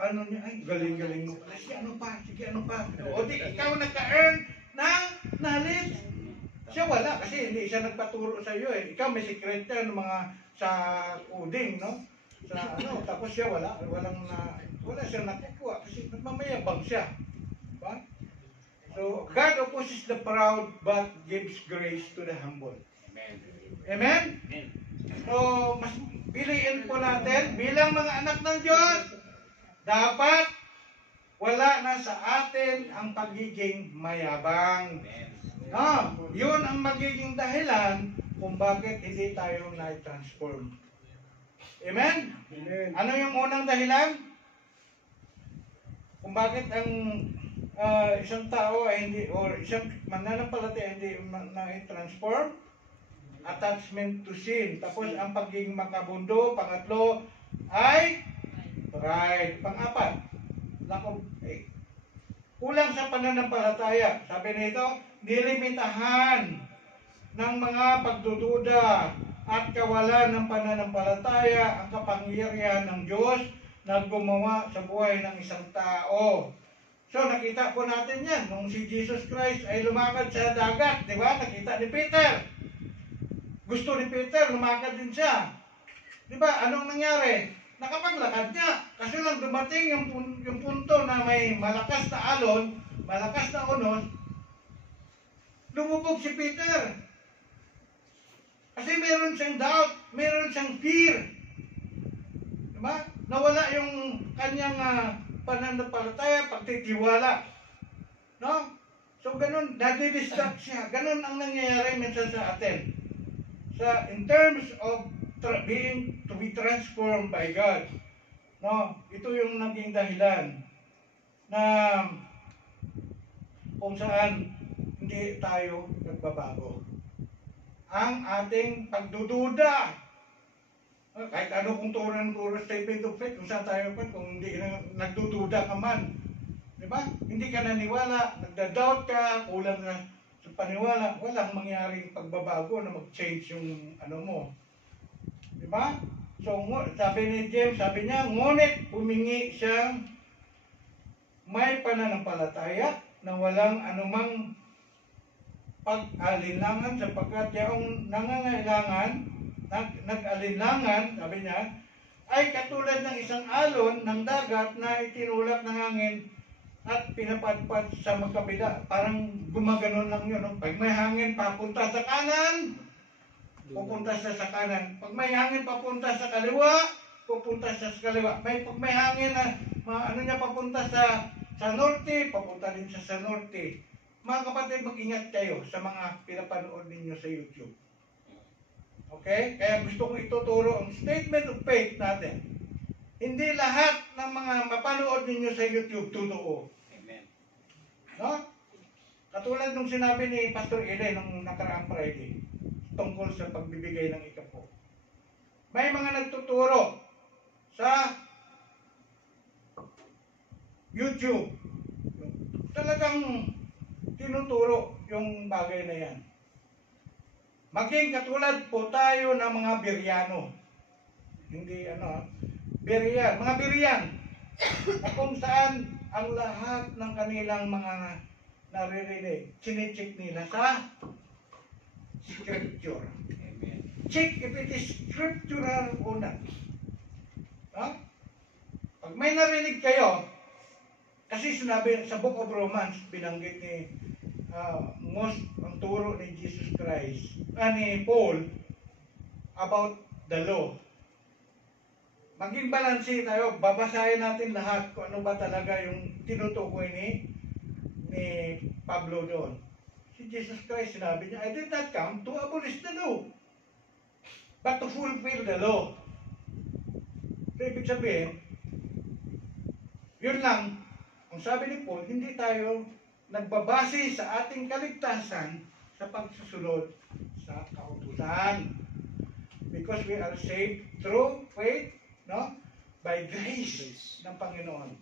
ano niya, ay galing-galing mo. Sige, ano pa. O di, ikaw nagka-earn ng knowledge. Siya wala, kasi hindi siya nagpaturo sa iyo eh. Ikaw may secret yan, mga sa coding, no? Sa ano, tapos siya wala siyang nakukuha kasi mamayabang siya. Diba? So, God opposes the proud but gives grace to the humble. Amen? So, mas piliin po natin bilang mga anak ng Diyos, dapat wala na sa atin ang pagiging mayabang. Yun ang magiging dahilan kung bakit hindi tayo na-transform. Amen? Amen. Ano yung unang dahilan? Kung bakit ang isang tao ay hindi, or isang mananampalataya hindi na-transform? Attachment to sin. Tapos ang pagiging makabundo. Pangatlo ay pride. Pang-apat, kulang sa pananampalataya. Sabi nito, nilimitahan ng mga pagdududa at kawalan ng pananampalataya ang kapangyarihan ng Diyos na gumawa sa buhay ng isang tao. So nakita po natin yan nung si Jesus Christ ay lumakad sa dagat, di ba? Nakita ni Peter. Gusto ni Peter, lumakad din siya. Di ba? Anong nangyari? Nakapaglakad niya. Kasi lang dumating yung punto na may malakas na alon, malakas na unos, lumubog si Peter. Kasi meron siyang doubt, meron siyang fear. Diba? Nawala yung kanyang pananampalataya, pagtitiwala. No? So ganun, nadidistract siya. Ganun ang nangyayari minsan sa atin. In terms of being to be transformed by God. No? Ito yung naging dahilan na kung saan hindi tayo nagbabago. Ang ating pagdududa. Kahit ano kung turo statement of faith, kung saan tayo pa, kung hindi nagdududa ka man. Diba? Hindi ka naniwala, nagda-doubt ka, kulang na sa paniwala, walang mangyaring pagbabago na mag-change yung ano mo. Diba? So, sabi ni James, sabi niya, ngunit humingi siyang may pananampalataya na walang anumang pag-alinlangan sapagkat yung nangangailangan, nag-alinlangan, sabi niya, ay katulad ng isang alon ng dagat na itinulak ng hangin at pinapadpad sa magkabila. Parang gumaganon lang yun. No? Pag may hangin papunta sa kanan, pupunta siya sa kanan. Pag may hangin papunta sa kaliwa, pupunta siya sa kaliwa. Pag may hangin na papunta sa norte, papunta din siya sa norte. Mga kapatid, mag-ingat kayo sa mga pinapanood ninyo sa YouTube. Okay? Kaya gusto kong ituturo ang statement of faith natin. Hindi lahat ng mga mapanood ninyo sa YouTube totoo. Amen. No? Katulad nung sinabi ni Pastor Ele nung nakaraang Friday tungkol sa pagbibigay ng ikapo. May mga nagtuturo sa YouTube. Talagang tinuturo yung bagay na yan. Maging katulad po tayo ng mga Biryano. Hindi Biryan, mga Biryan. Na kung saan ang lahat ng kanilang mga naririnig, sinicheck nila sa Scripture. Amen. Check if it is scriptural or not. No? Pag may narinig kayo, kasi sinabi sa Book of Romans, binanggit ni ang turo ni Jesus Christ, ni Paul, about the law. Maging balanse tayo, babasahin natin lahat kung ano ba talaga yung tinutukoy ni Pablo doon. Si Jesus Christ, sinabi niya, I did not come to abolish the law, but to fulfill the law. So, ibig sabihin, yun lang, ang sabi ni Paul, hindi tayo nagbabase sa ating kaligtasan sa pagsusunod sa kautusan. Because we are saved through faith, no? By grace ng Panginoon.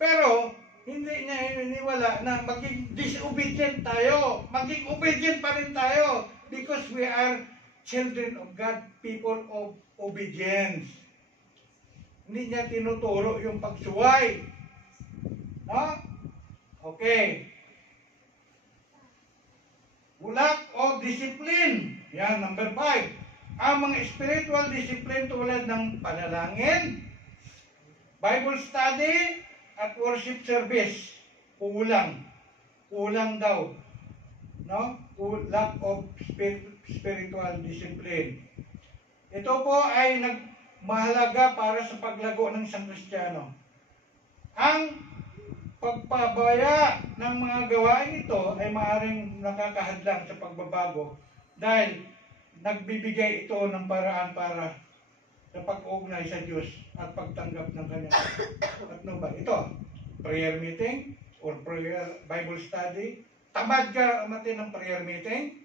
Pero, hindi niya hiniwala na maging disobedient tayo. Maging obedient pa rin tayo. Because we are children of God, people of obedience. Hindi niya tinuturo yung pagsuway. No? Okay. Lack of discipline. Yan, number 5. Ang mga spiritual discipline tulad ng panalangin, Bible study, at worship service. Kulang. Kulang daw. No? Lack of spiritual discipline. Ito po ay mahalaga para sa paglago ng isang Kristiyano. Ang pagpabaya ng mga gawain ito ay maaaring nakakahadlang sa pagbabago dahil nagbibigay ito ng paraan para sa pag-ugnay sa Diyos at pagtanggap ng kanyang ito, prayer meeting or prayer Bible study. Tamad ka umati ng prayer meeting,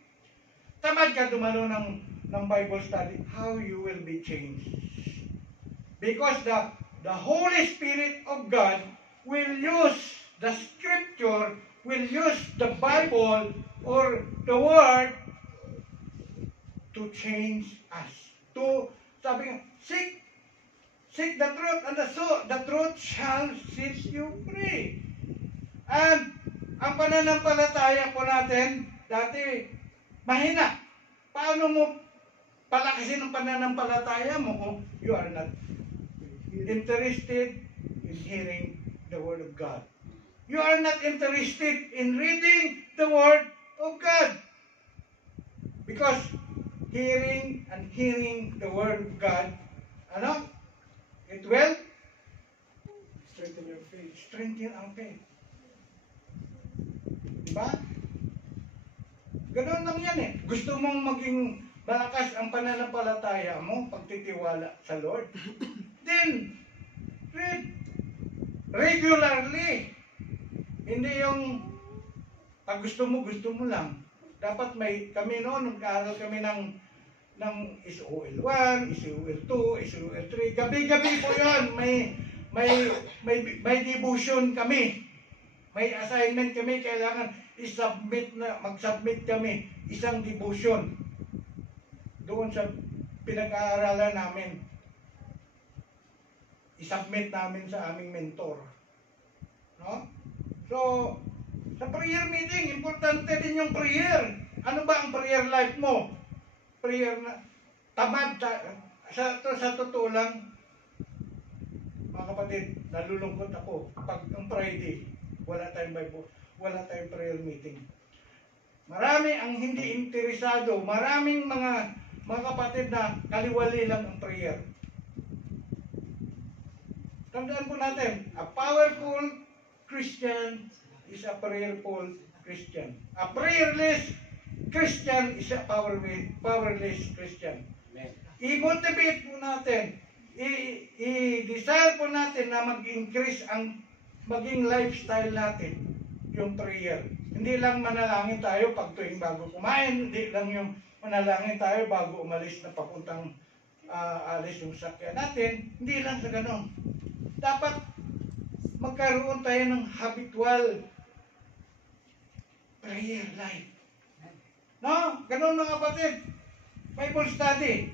tamad ka dumalo ng Bible study, how you will be changed? Because the Holy Spirit of God will use the Scripture, will use the Bible or the Word to change us. Sabi nga, seek the truth, and the truth shall set you free. And ang pananampalataya po natin, dati, mahina. Paano mo palakasin ang pananampalataya mo kung you are not interested in hearing the Word of God? You are not interested in reading the Word of God. Because hearing the Word of God, it will Strengthen your faith. strengthen ang faith. Diba? Ganun lang yan eh. Gusto mong maging malakas ang pananampalataya mo, pagtitiwala sa Lord, then read regularly. Hindi yung pag gusto mo lang. Dapat kami noon, nag-aaral kami ng SOL 1, SOL 2, SOL 3. Gabi-gabi po yun. May devotion kami. May assignment kami. Kailangan mag-submit kami isang devotion doon sa pinag-aaralan namin. I-submit namin sa aming mentor. No? So, sa prayer meeting, importante din yung prayer. Ano ba ang prayer life mo? Prayer na tamad. Sa totoo lang, mga kapatid, nalulungkot ako pag ang Friday, wala tayong Bible, wala tayong prayer meeting. Marami ang hindi interesado, maraming mga kapatid na kaliwali lang ang prayer. Tandaan po natin, a powerful Christian is a prayerful Christian. A prayerless Christian is a powerless Christian. I-motivate po natin, i-desire po natin na mag-increase ang maging lifestyle natin, yung prayer. Hindi lang manalangin tayo pag tuwing bago kumain, hindi lang yung manalangin tayo bago umalis na papuntang alis yung sakyan natin, hindi lang sa ganon. Dapat magkaroon tayo ng habitual prayer life. No? Ganon mga kapatid. Bible study.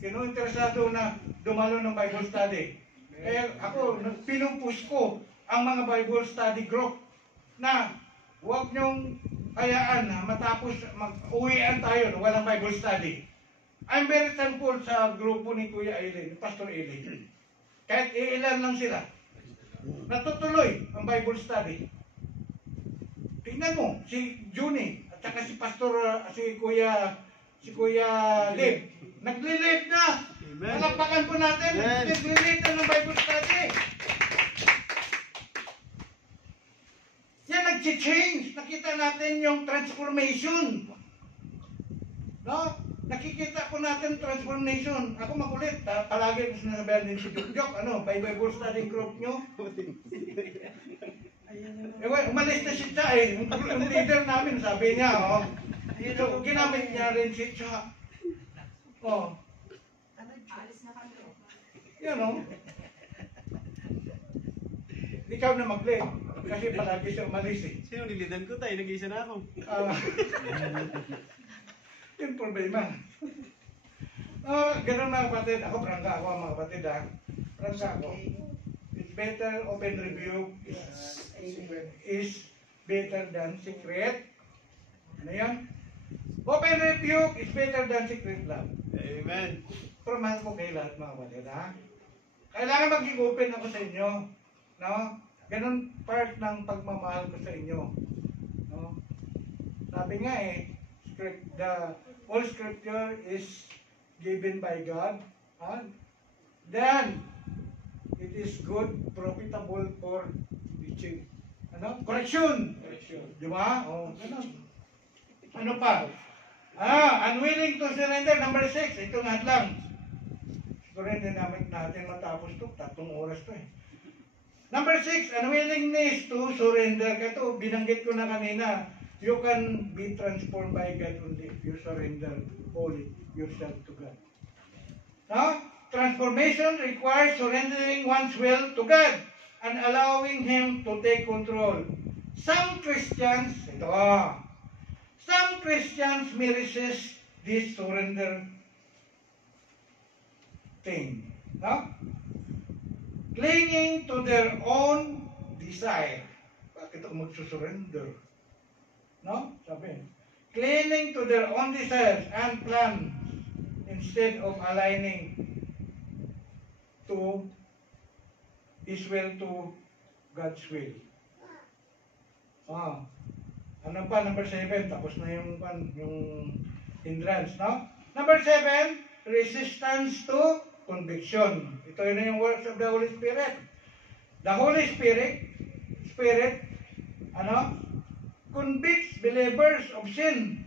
Sino interesado na dumalo ng Bible study? Kaya ako, pinupush ko ang mga Bible study group na huwag niyong hayaan na matapos mag-uwian tayo na walang Bible study. I'm very thankful sa grupo ni Kuya Eileen, Pastor Eileen. Kahit ilan lang sila. Natutuloy ang Bible study. Tingnan mo, si Juni at saka si Pastor, si Kuya Liv. Nagli-live na. Palakpakan po natin. Nagli-live na ng Bible study. Yan nag-change. Nakita natin yung transformation. No? Nakikita po natin transformation. Ako makulit. Palagi ko sinasabihan din si Jok. Ano? Bible study group nyo. Umalis na si Cha eh. Yung leader namin, sabi niya, oh. So, ginamit niya rin si Cha. Oh. Alis na kami. Yan oh. Ikaw na mag-lead. Kasi palagi siya umalis eh. Sino nilidan ko tayo? Nag-iisa na ako. Yung problema. Ganun mga kapatid. Ako, prangka ako mga kapatid ha. Prangka ako. It's better open review is better than secret. Ano yan? Open review is better than secret love. Amen. Pero mahal ko kayo lahat mga kapatid ha. Kailangan maging open ako sa inyo. No? Ganun part ng pagmamahal ko sa inyo. No? Sabi nga eh, the whole scripture is given by God. Then, it is good, profitable for teaching. Ano? Correction. Di ba? Oh, ganun. Ano pa? Unwilling to surrender. Number 6. Ito nga lang. Siguro hindi natin matapos ito. 3 oras to eh. Number 6. Unwillingness to surrender. Ito, binanggit ko na kanina. You can be transformed by God only if you surrender wholly yourself to God. Now, transformation requires surrendering one's will to God and allowing Him to take control. Some Christians may resist this surrender thing. No? Clinging to their own desire. Bakit ako magsusurrender? No? Sabi. Clinging to their own desires and plans instead of aligning to His will to God's will. Ano pa? Number 7. Tapos na yung hindrance, no? Number 7, resistance to conviction. Ito na yung works of the Holy Spirit. The Holy Spirit, convicts believers of sin.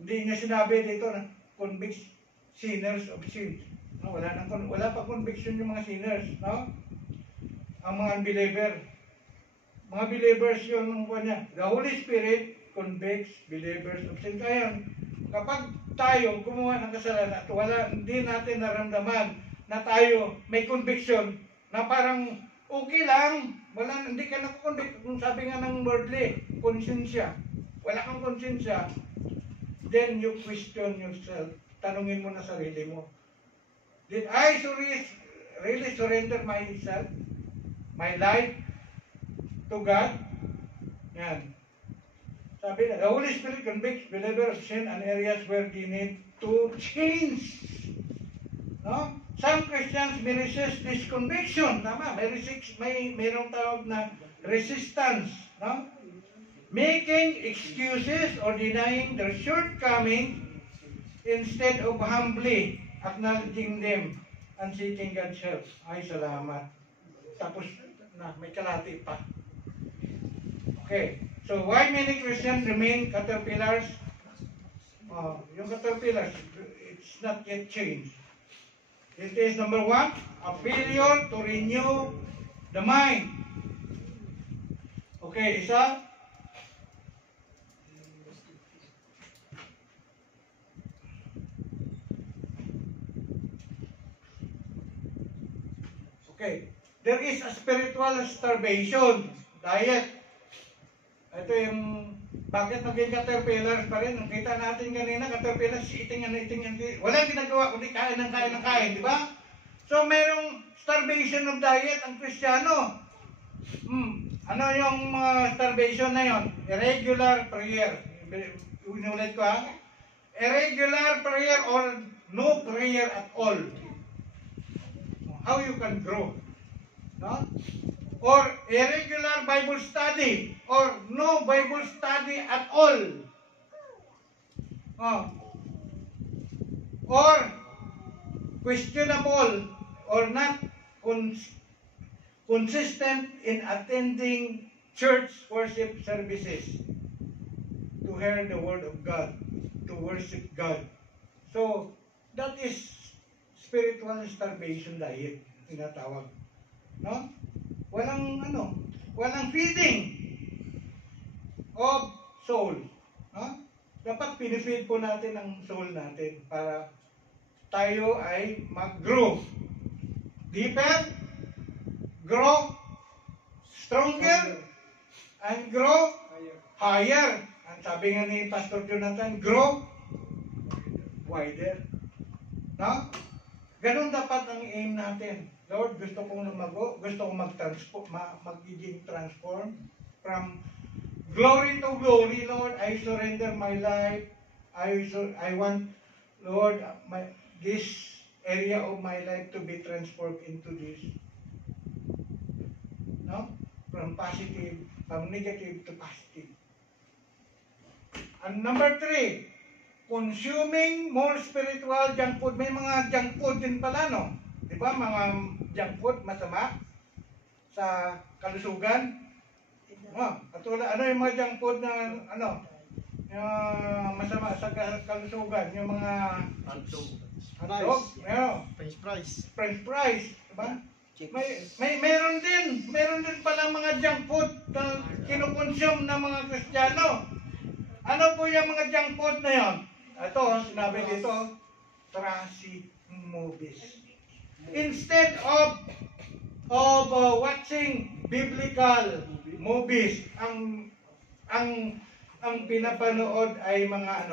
Hindi niya sinabi dito na convicts sinners of sin. No, wala pa conviction yung mga sinners, no? Ang mga unbeliever. Mga believers yung niya. The Holy Spirit convicts believers of sin. Kaya kapag tayo gumawa ng kasalanan at hindi natin naramdaman na tayo may conviction na parang okay lang, hindi ka nakukonvict. Kung sabi nga ng worldly, konsensya. Wala kang konsensya, then you question yourself. Tanungin mo na sarili mo. Did I really surrender myself, my life, to God. Yan. Sabi na, the Holy Spirit convicts believers of sin and areas where they need to change. No? Some Christians may resist this conviction. Tama, mayroong tawag na resistance. No? Making excuses or denying their shortcomings instead of humbly acknowledging them and seeking God's help. Ay, salamat. Tapos, may kalati pa. Okay. So, why many Christians remain caterpillars? Yung caterpillars, it's not yet changed. It is number one, a failure to renew the mind. Okay, isa. Okay, there is a spiritual starvation diet. Ito yung bakit naging caterpillars pa rin. Nung kita natin kanina, caterpillars, eating. Walang ginagawa kundi kain ng kain, di ba? So, mayroong starvation of diet ang Kristiyano. Ano yung starvation na yon? Irregular prayer. Unulit ko ha? Irregular prayer or no prayer at all. How you can grow. No? Or irregular Bible study, or no Bible study at all. Or questionable or not consistent in attending church worship services to hear the word of God, to worship God. So, that is spiritual starvation diet, tinatawag. No? Walang feeding of soul. No? Dapat pinifeed po natin ang soul natin para tayo ay mag-grow deeper, grow stronger, and grow higher. Ang sabi nga ni Pastor Jonathan, grow wider. No? Ganun dapat ang aim natin. Lord, gusto kong lumago, gusto kong magiging transform from glory to glory, Lord. I surrender my life. I want, Lord, this area of my life to be transformed into this. No? From negative to positive. And number 3, consuming more spiritual junk food. May mga junk food din pala, no? Di ba, mga junk food masama sa kalusugan? Katulad, ano yung mga junk food na, masama sa kalusugan? Yung mga hotdog, French fries, di ba? Meron din pala mga junk food na kinukonsume ng mga Kristiyano. Ano po yung mga junk food na yun? Ito, sinabi dito, trashy movies. Instead of watching biblical movies, ang pinapanood ay mga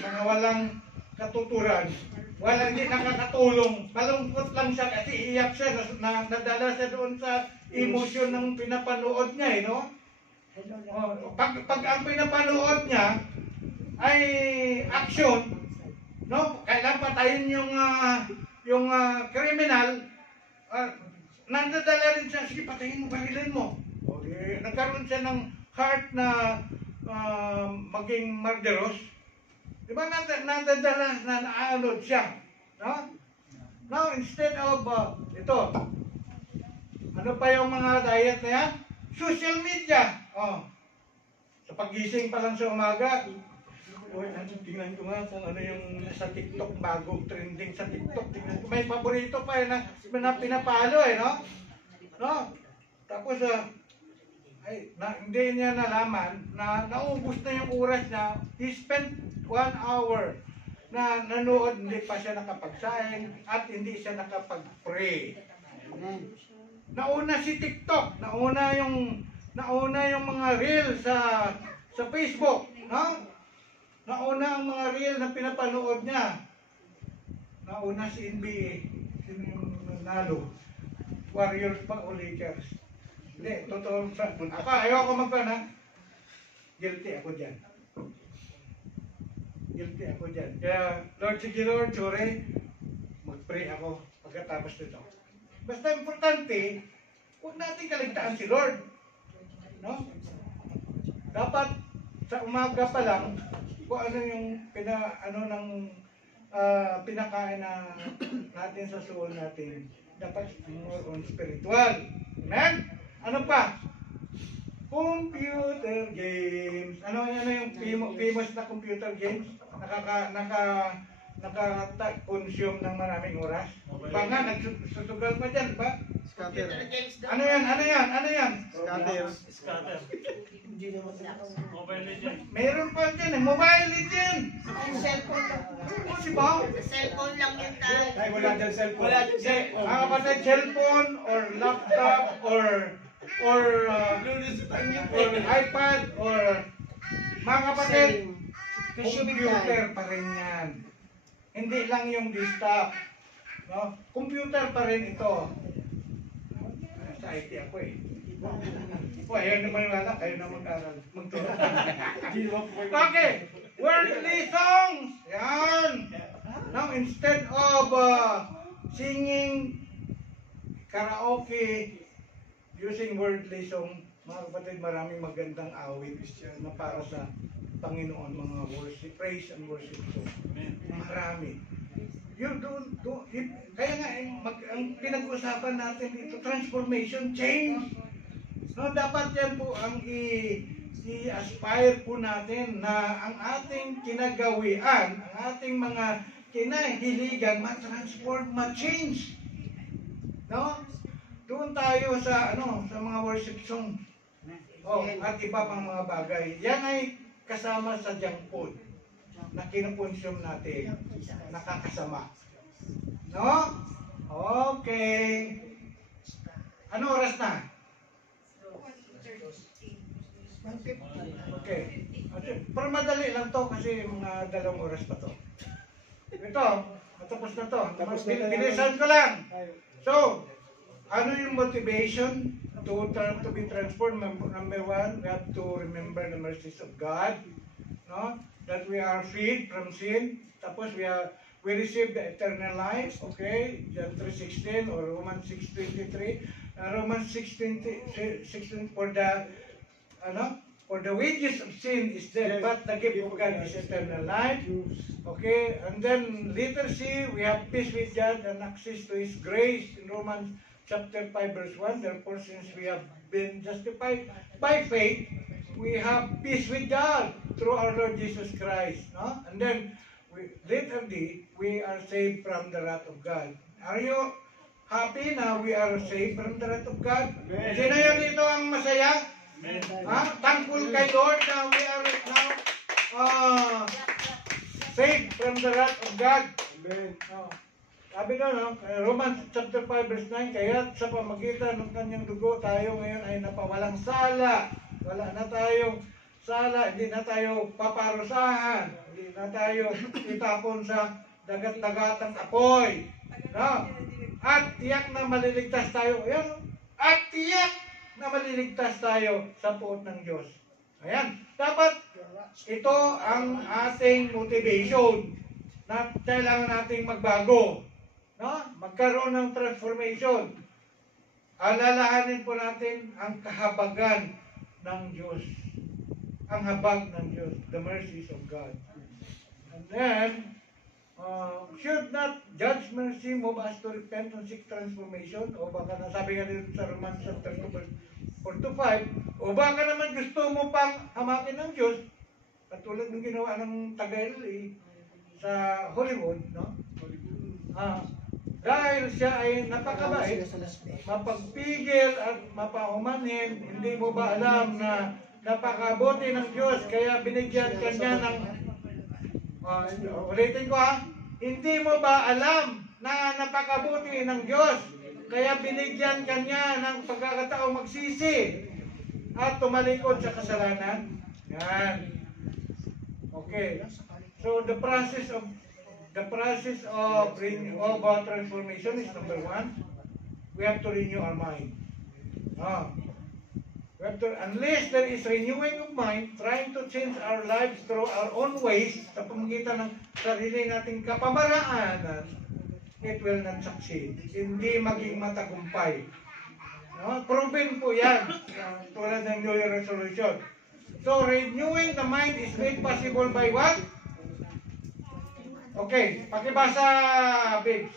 mga walang katuturan, walang hindi nakakatulong, malungkot lang siya kasi iyak siya, nadala siya doon sa emosyon ng pinapanood niya, no? Pag ang pinapanood niya ay action, no? Kailan patayin yung criminal, nandadala rin siya, sige patayin mo, barilin mo. Nagkaroon siya ng heart na maging murderous. Di ba nandadala na naaalod siya? No? Now, instead of ito, ano pa yung mga diet na yan? Social media. Sa pagising pa lang sa umaga, tingnan ko nga kung ano yung sa TikTok, bagong trending sa TikTok. Tingnan ko, may paborito pa na pinapalo no? Tapos, hindi niya nalaman na naubos na yung oras niya. He spent 1 hour na nanood, hindi pa siya nakapagsaing at hindi siya nakapag-pray. Nauna si TikTok, nauna yung mga reel sa Facebook, no? Nauna ang mga reel na pinapanood niya. Nauna si NBA, sinong nanalo. Warriors pa o Lakers. Hindi, totoo. Ako, ayaw ko magpana. Guilty ako dyan. Guilty ako dyan. Kaya, Lord, sige Lord, sorry. Mag-pray ako pagkatapos nito. Basta importante, huwag natin kaligtaan si Lord. No? Dapat sa umaga pa lang, kung ano yung pinakain na natin sa soul natin, dapat more on spiritual. Amen? Ano pa? Computer games. Ano yung famous na computer games? Naka-consume ng maraming oras. Ba nga, nagsusugal pa dyan, ba? Scatter. Ano yan? Scatter. Hindi naman Mobile Legends. Meron pa dyan eh, Mobile Legends! Cellphone lang. O, si ba? Sa cellphone lang yun tayo. Ay, wala dyan cellphone. Wala dyan Hindi, mga kapatid, cellphone or laptop or iPad or mga kapatid, computer pa rin yan. Hindi lang yung desktop. No? Computer pa rin ito. Sa IT ako eh. O, ayaw naman wala, kayo na mag-aral. Magturo. Okay, worldly songs. Yan. Now, instead of singing karaoke using worldly song, mga kapatid, maraming magandang awit na para sa Panginoon, mga worship, praise and worship song. Marami. Kaya nga, ang pinag-uusapan natin dito, transformation, change. No, dapat yan po ang i-aspire po natin na ang ating kinagawian, ang ating mga kinahiligan, ma-transform, ma-change. No? Doon tayo sa sa mga worship song. At iba pang mga bagay. Yan ay kasama sa junk food na kinukonsume natin. Nakakasama. No? Okay. Ano oras na? Okay. Pero madali lang to kasi mga 2 oras pa to. Ito, matapos na to. Bilisan ko lang. So, ano yung motivation to be transformed? Number 1, we have to remember the mercies of God. No? That we are freed from sin. Tapos we receive the eternal life. Okay? John 3:16 or Romans 6:23. Romans 6:16 for the wages of sin is death, but the gift of God is eternal life. Okay, and then letter C, we have peace with God and access to His grace in Romans chapter 5 verse 1. Therefore, since we have been justified by faith, we have peace with God through our Lord Jesus Christ. No? And then, letter D, we are saved from the wrath of God. Are you happy na we are saved from the wrath of God? Sino yun dito ang masaya? Thankful kay Lord na we are now saved from the wrath of God. Amen. Sabi na, Romans chapter 5 verse 9, kaya sa pamagitan ng kanyang dugo tayo ngayon ay napawalang sala. Wala na tayong sala, hindi na tayo paparusahan, hindi na tayo itapon sa dagat-dagatang apoy. No? At tiyak na maliligtas tayo. Ayan, at tiyak na maliligtas tayo sa puot ng Diyos. Ayan. Dapat ito ang ating motivation na kailangan nating magbago. No? Magkaroon ng transformation. Alalahanin po natin ang kahabagan ng Diyos. Ang habag ng Diyos. The mercies of God. And then, should not judge mercy move us to repent and seek transformation? O baka nasabi nga dito sa Romans chapter 2 verse 4 to 5, o baka naman gusto mo pang hamakin ng Diyos, katulad ng ginawa ng Tagail sa Hollywood, no? Dahil siya ay napakabait, mapagpigil at mapahumanhin, hindi mo ba alam na napakabuti ng Diyos, kaya binigyan ka niya ng ulitin ko hindi mo ba alam na napakabuti ng Diyos kaya binigyan ka niya ng pagkakataong magsisi at tumalikod sa kasalanan? Yan. Okay. So the process of transformation is number 1. We have to renew our mind. Unless there is renewing of mind, trying to change our lives through our own ways, sa pamagitan ng sarili nating kapamaraanan, it will not succeed. Hindi maging matagumpay. No? Proven po yan. Tulad ng New Year resolution. So, renewing the mind is made possible by what? Okay, pakibasa, babes.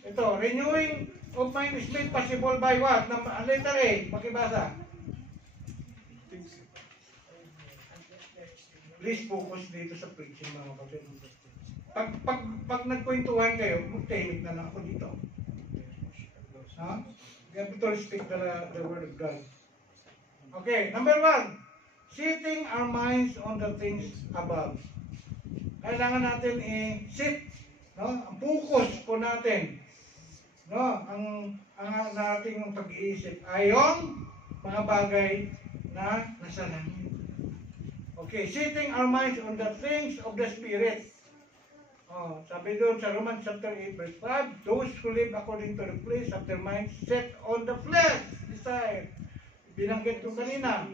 Ito, renewing of mind is made possible by what? Letter A, pakibasa. Please focus dito sa preaching, mga kapatid. Pag nagkwentuhan kayo, magtahimik na lang ako dito. Ha? We have to respect the word of God. Okay, number 1. Setting our minds on the things above. Kailangan natin i-sit, no? Ang focus po natin, no? Ang ating pag-iisip ay yung mga bagay na nasa langit. Okay, setting our minds on the things of the Spirit. Oh, sabi doon sa Romans chapter 8 verse 5, those who live according to the flesh have their minds set on the flesh desire. Binanggit ko kanina.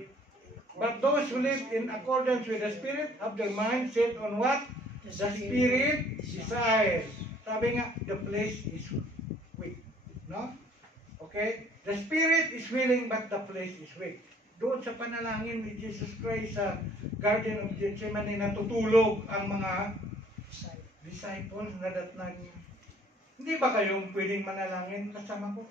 But those who live in accordance with the Spirit have their minds set on what? The Spirit desires. Sabi nga, the flesh is weak. No? Okay? The Spirit is willing but the flesh is weak. Doon sa panalangin ni Jesus Christ sa Garden of Gethsemane, natutulog ang mga disciples na datnan niya. Hindi ba kayong pwedeng manalangin kasama ko?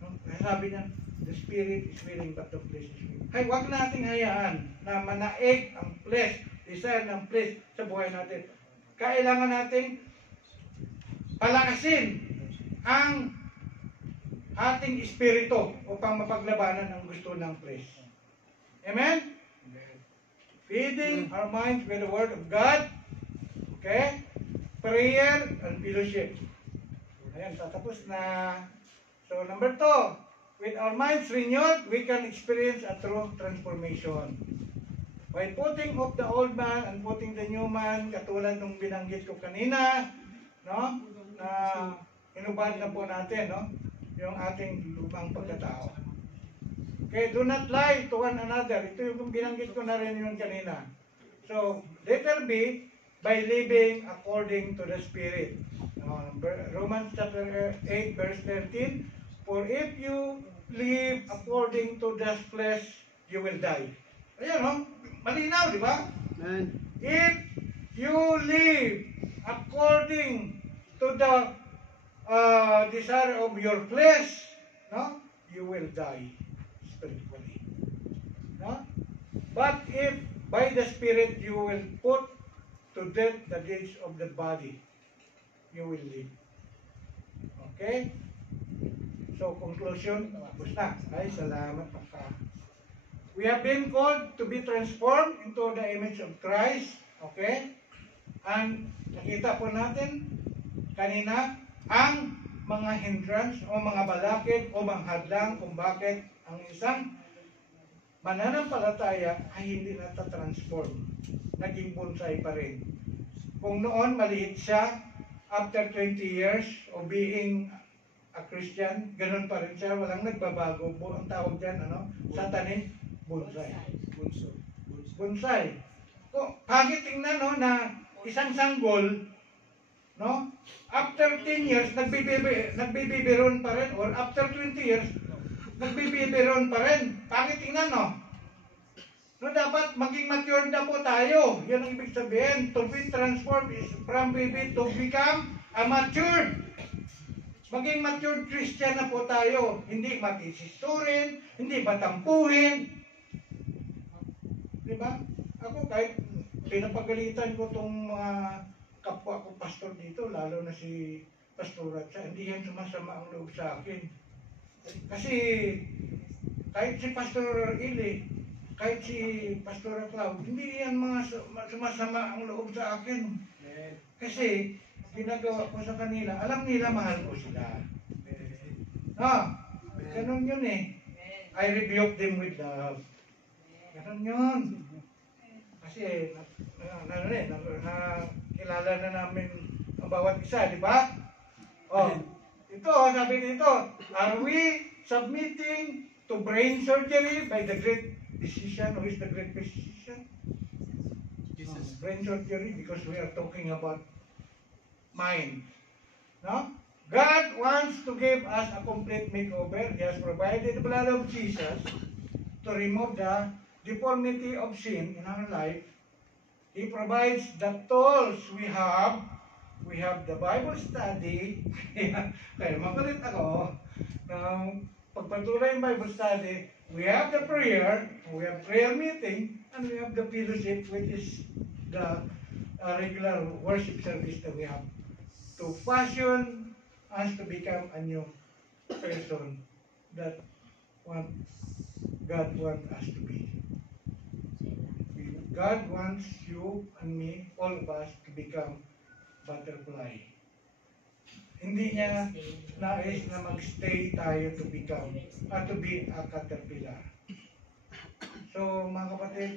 No? Sabi niya, the Spirit is willing but the flesh is weak. Ay, huwag nating hayaan na manaig ang flesh, desire ng flesh sa buhay natin. Kailangan nating palakasin ang ating espiritu upang mapaglabanan ang gusto ng flesh. Amen? Feeding our minds with the Word of God. Okay? Prayer and fellowship. Ayan, tatapos na. So, number 2, with our minds renewed, we can experience a true transformation. By putting off the old man and putting the new man, katulad nung binanggit ko kanina, no? Na inubad na po natin, no? Yung ating lumang pagkatao. Okay, do not lie to one another. Ito yung binanggit ko na rin yun kanina. So, letter B, by living according to the Spirit. Romans chapter 8 verse 13, for if you live according to the flesh, you will die. Ayan, no? Malinaw, di ba? If you live according to the desire of your flesh, no? You will die spiritually. No? But if by the Spirit you will put to death the deeds of the body, you will live. Okay? So, conclusion, tapos na. Ay, salamat pa. We have been called to be transformed into the image of Christ. Okay? And nakita po natin kanina ang mga hindrance o mga balakid o mga hadlang kung bakit ang isang mananampalataya ay hindi nata-transform. Naging bonsai pa rin. Kung noon maliit siya, after 20 years of being a Christian, ganun pa rin siya, walang nagbabago. Ang tawag dyan, satanin, bonsai. Bonsai. Pagit tingnan, no, na isang sanggol, no, after 10 years, nagbibibiron pa rin, or after 20 years, nagbibibiron pa rin. Pagit tingnan, no? No, dapat maging matured na po tayo. Yan ang ibig sabihin. To be transformed is from baby to become a matured. Maging matured Christian na po tayo. Hindi matisisurin, hindi matampuhin. Diba? Ako kahit pinapagalitan ko itong mga kapwa ko pastor dito, lalo na si Pastorat, hindi yan sumasama ang loob sa akin. Kasi kahit si Pastor Ili, kahit si Pastor Cloud, hindi yan mga sumasama ang loob sa akin. Kasi ginagawa ko sa kanila, alam nila mahal ko sila. Ganun yun eh. I rebuke them with love. Ganun yun. Kasi kilala na namin ang bawat isa, di ba? Ito, sabi dito, are we submitting to brain surgery by the great physician? Who is the great physician? Jesus. Brain surgery, because we are talking about mind. No? God wants to give us a complete makeover. He has provided the blood of Jesus to remove the deformity of sin in our life. He provides the tools we have. We have the Bible study. Kaya makulit ako. Nang pagpatuloy yung Bible study, we have the prayer, we have prayer meeting, and we have the fellowship, which is the regular worship service that we have to fashion us to become a new person that God wants us to be. God wants you and me, all of us, to become butterfly. Hindi niya nais na magstay tayo to become, to be a caterpillar. So, mga kapatid,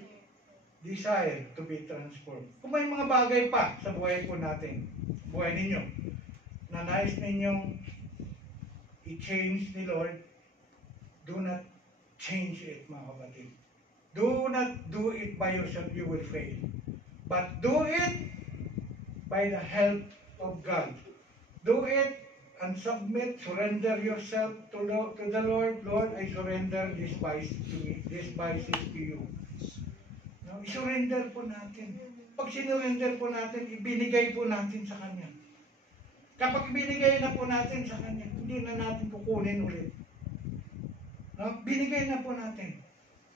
desire to be transformed. Kung may mga bagay pa sa buhay po natin, buhay ninyo, na nais ninyong i-change ni Lord, do not change it, mga kapatid. Do not do it by yourself, you will fail. But do it by the help of God. Do it and submit, surrender yourself to the Lord. Lord, I surrender these vices to you. No, i-surrender po natin. Pag sinurrender po natin, ibinigay po natin sa Kanya. Kapag ibinigay na po natin sa Kanya, hindi na natin kukunin ulit. No? Binigay na po natin.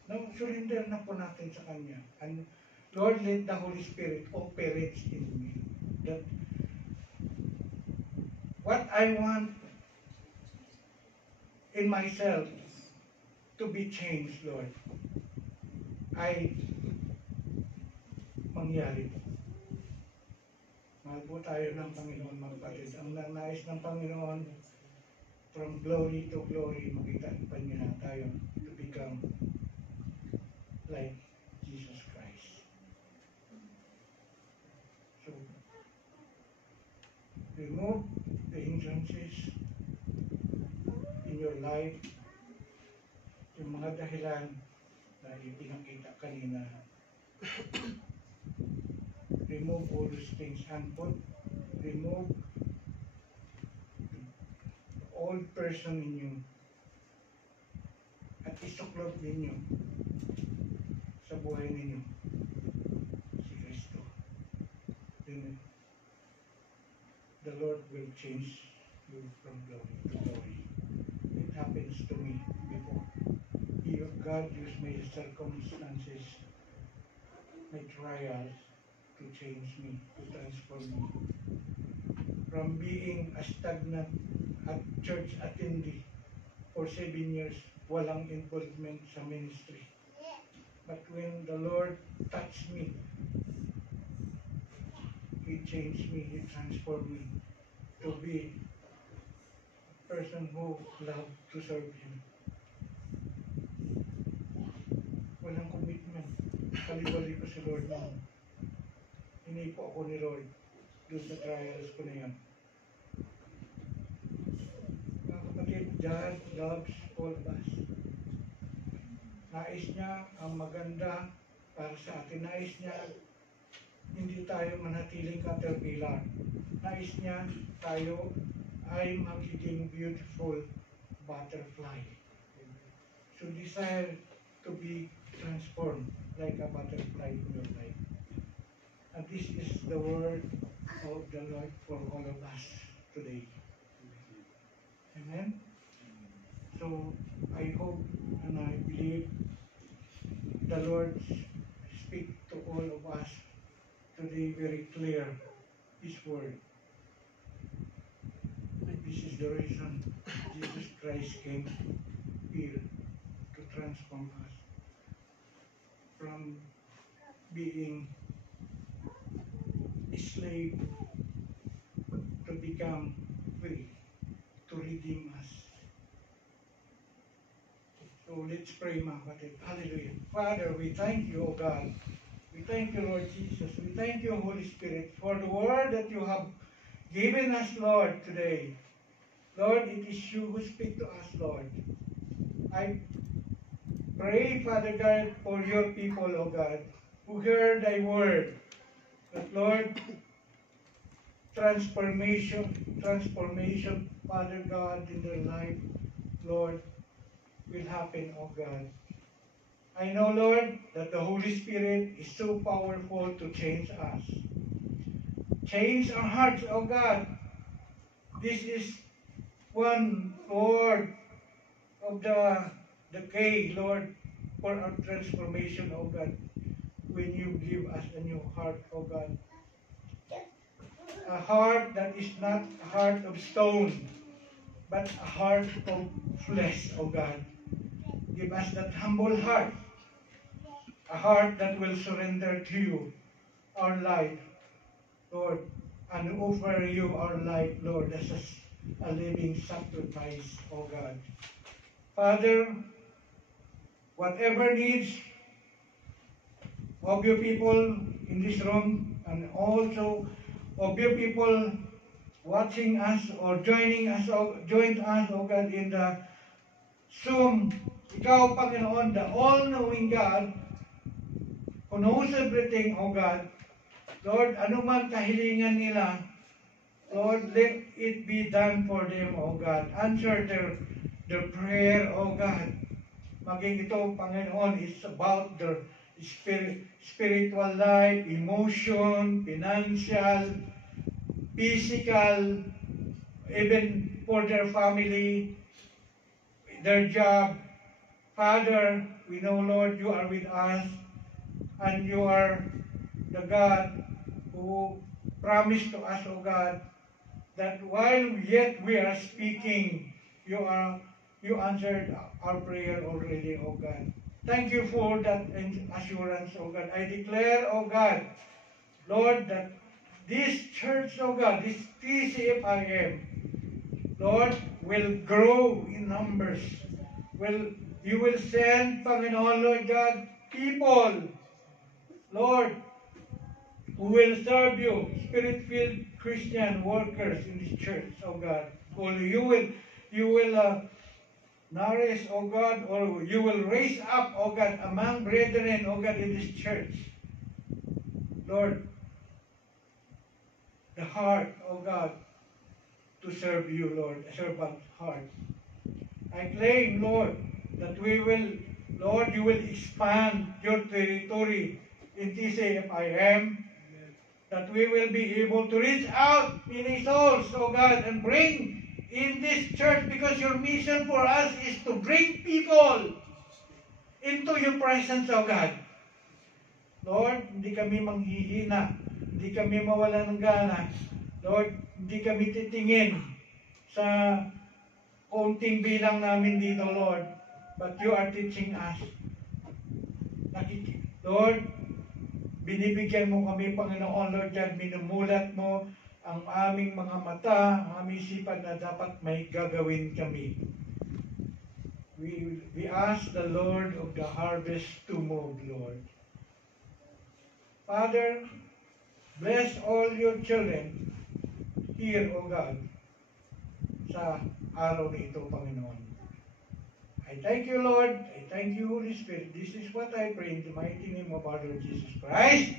No? Surrender na po natin sa Kanya. And Lord, let the Holy Spirit operate in me. That what I want in myself to be changed, Lord, ay mangyari. Mahal po tayo ng Panginoon, mga kapatid. Ang nais ng Panginoon, from glory to glory, makita pa niya na tayo to become like Jesus Christ. So, remove the hindrances in your life, yung mga dahilan na ipinakita kanina. Remove all those things and remove the old person in you at isuklot ninyo sa buhay ninyo si Kristo. Then the Lord will change you from glory to glory. It happens to me before. God used my circumstances, my trials, to change me, to transform me. From being a stagnant at church attendee for 7 years, walang involvement sa ministry. But when the Lord touched me, He changed me, He transformed me to be a person who loved to serve Him. Walang commitment. Kaliwali ko si Lord noon. Hinipo ako ni Lord doon sa trials ko na yan. Mga kapatid, God loves all of us. Nais niya ang maganda para sa atin. Nais niya hindi tayo manatiling caterpillar. Nais niya tayo ay magiging beautiful butterfly. So desire to be transformed like a butterfly in your life. And this is the word of the Lord for all of us today. Amen? So, I hope and I believe the Lord speak to all of us today very clear His word. This is the reason Jesus Christ came here to transform us from being a slave to become free, to redeem us. So let's pray, mga kapatid. Hallelujah. Father, we thank you, O God. We thank you, Lord Jesus. We thank you, Holy Spirit, for the word that you have given us, Lord, today. Lord, it is you who speak to us, Lord. I pray, Father God, for your people, O God, who hear thy word. That, Lord, transformation, Father God, in their life, Lord, will happen, O God. I know, Lord, that the Holy Spirit is so powerful to change us. Change our hearts, O God. This is one, Lord, of the key, Lord, for our transformation, O God, when you give us a new heart, O God. A heart that is not a heart of stone, but a heart of flesh, O God. Give us that humble heart, a heart that will surrender to you our life, Lord, and offer you our life, Lord, as a living sacrifice, O God. Father, whatever needs of your people in this room, and also of your people watching us or joined us, O God, in the Zoom, Ikaw, Panginoon, the all-knowing God, who knows everything, O God, Lord, anuman kahilingan nila, Lord, let it be done for them, O God. Answer their prayer, O God. Maging ito, Panginoon, it's about their spiritual life, emotion, financial, physical, even for their family, their job. Father, we know, Lord, you are with us, and you are the God who promised to us, O God, that while yet we are speaking, you answered our prayer already, O God. Thank you for that assurance, O God. I declare, O God, Lord, that this church, O God, this TCFIM, Lord, will grow in numbers. You will send, Panginoon, Lord God, people, Lord, who will serve you, Spirit-filled Christian workers in this church, oh God. You will nourish, oh God, or you will raise up, oh God, among brethren, oh God, in this church. Lord, the heart, oh God, to serve you, Lord, a servant heart. I claim, Lord, that Lord, you will expand your territory in TCFIM, that we will be able to reach out many souls, oh God, and bring in this church, because your mission for us is to bring people into your presence, oh God. Lord, hindi kami manghihina, hindi kami mawala ng gana. Lord, hindi kami titingin sa konting bilang namin dito, Lord, but you are teaching us. Lord, binibigyan mo kami, Panginoon, Lord God, minumulat mo ang aming mga mata, ang aming isipan na dapat may gagawin kami. We ask the Lord of the harvest to move, Lord. Father, bless all your children here, O God, sa araw nito, Panginoon. I thank you, Lord. I thank you, Holy Spirit. This is what I pray in the mighty name of our Lord Jesus Christ.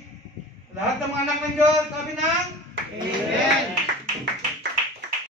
Lahat ng mga anak ng Diyos, sabi na, Amen.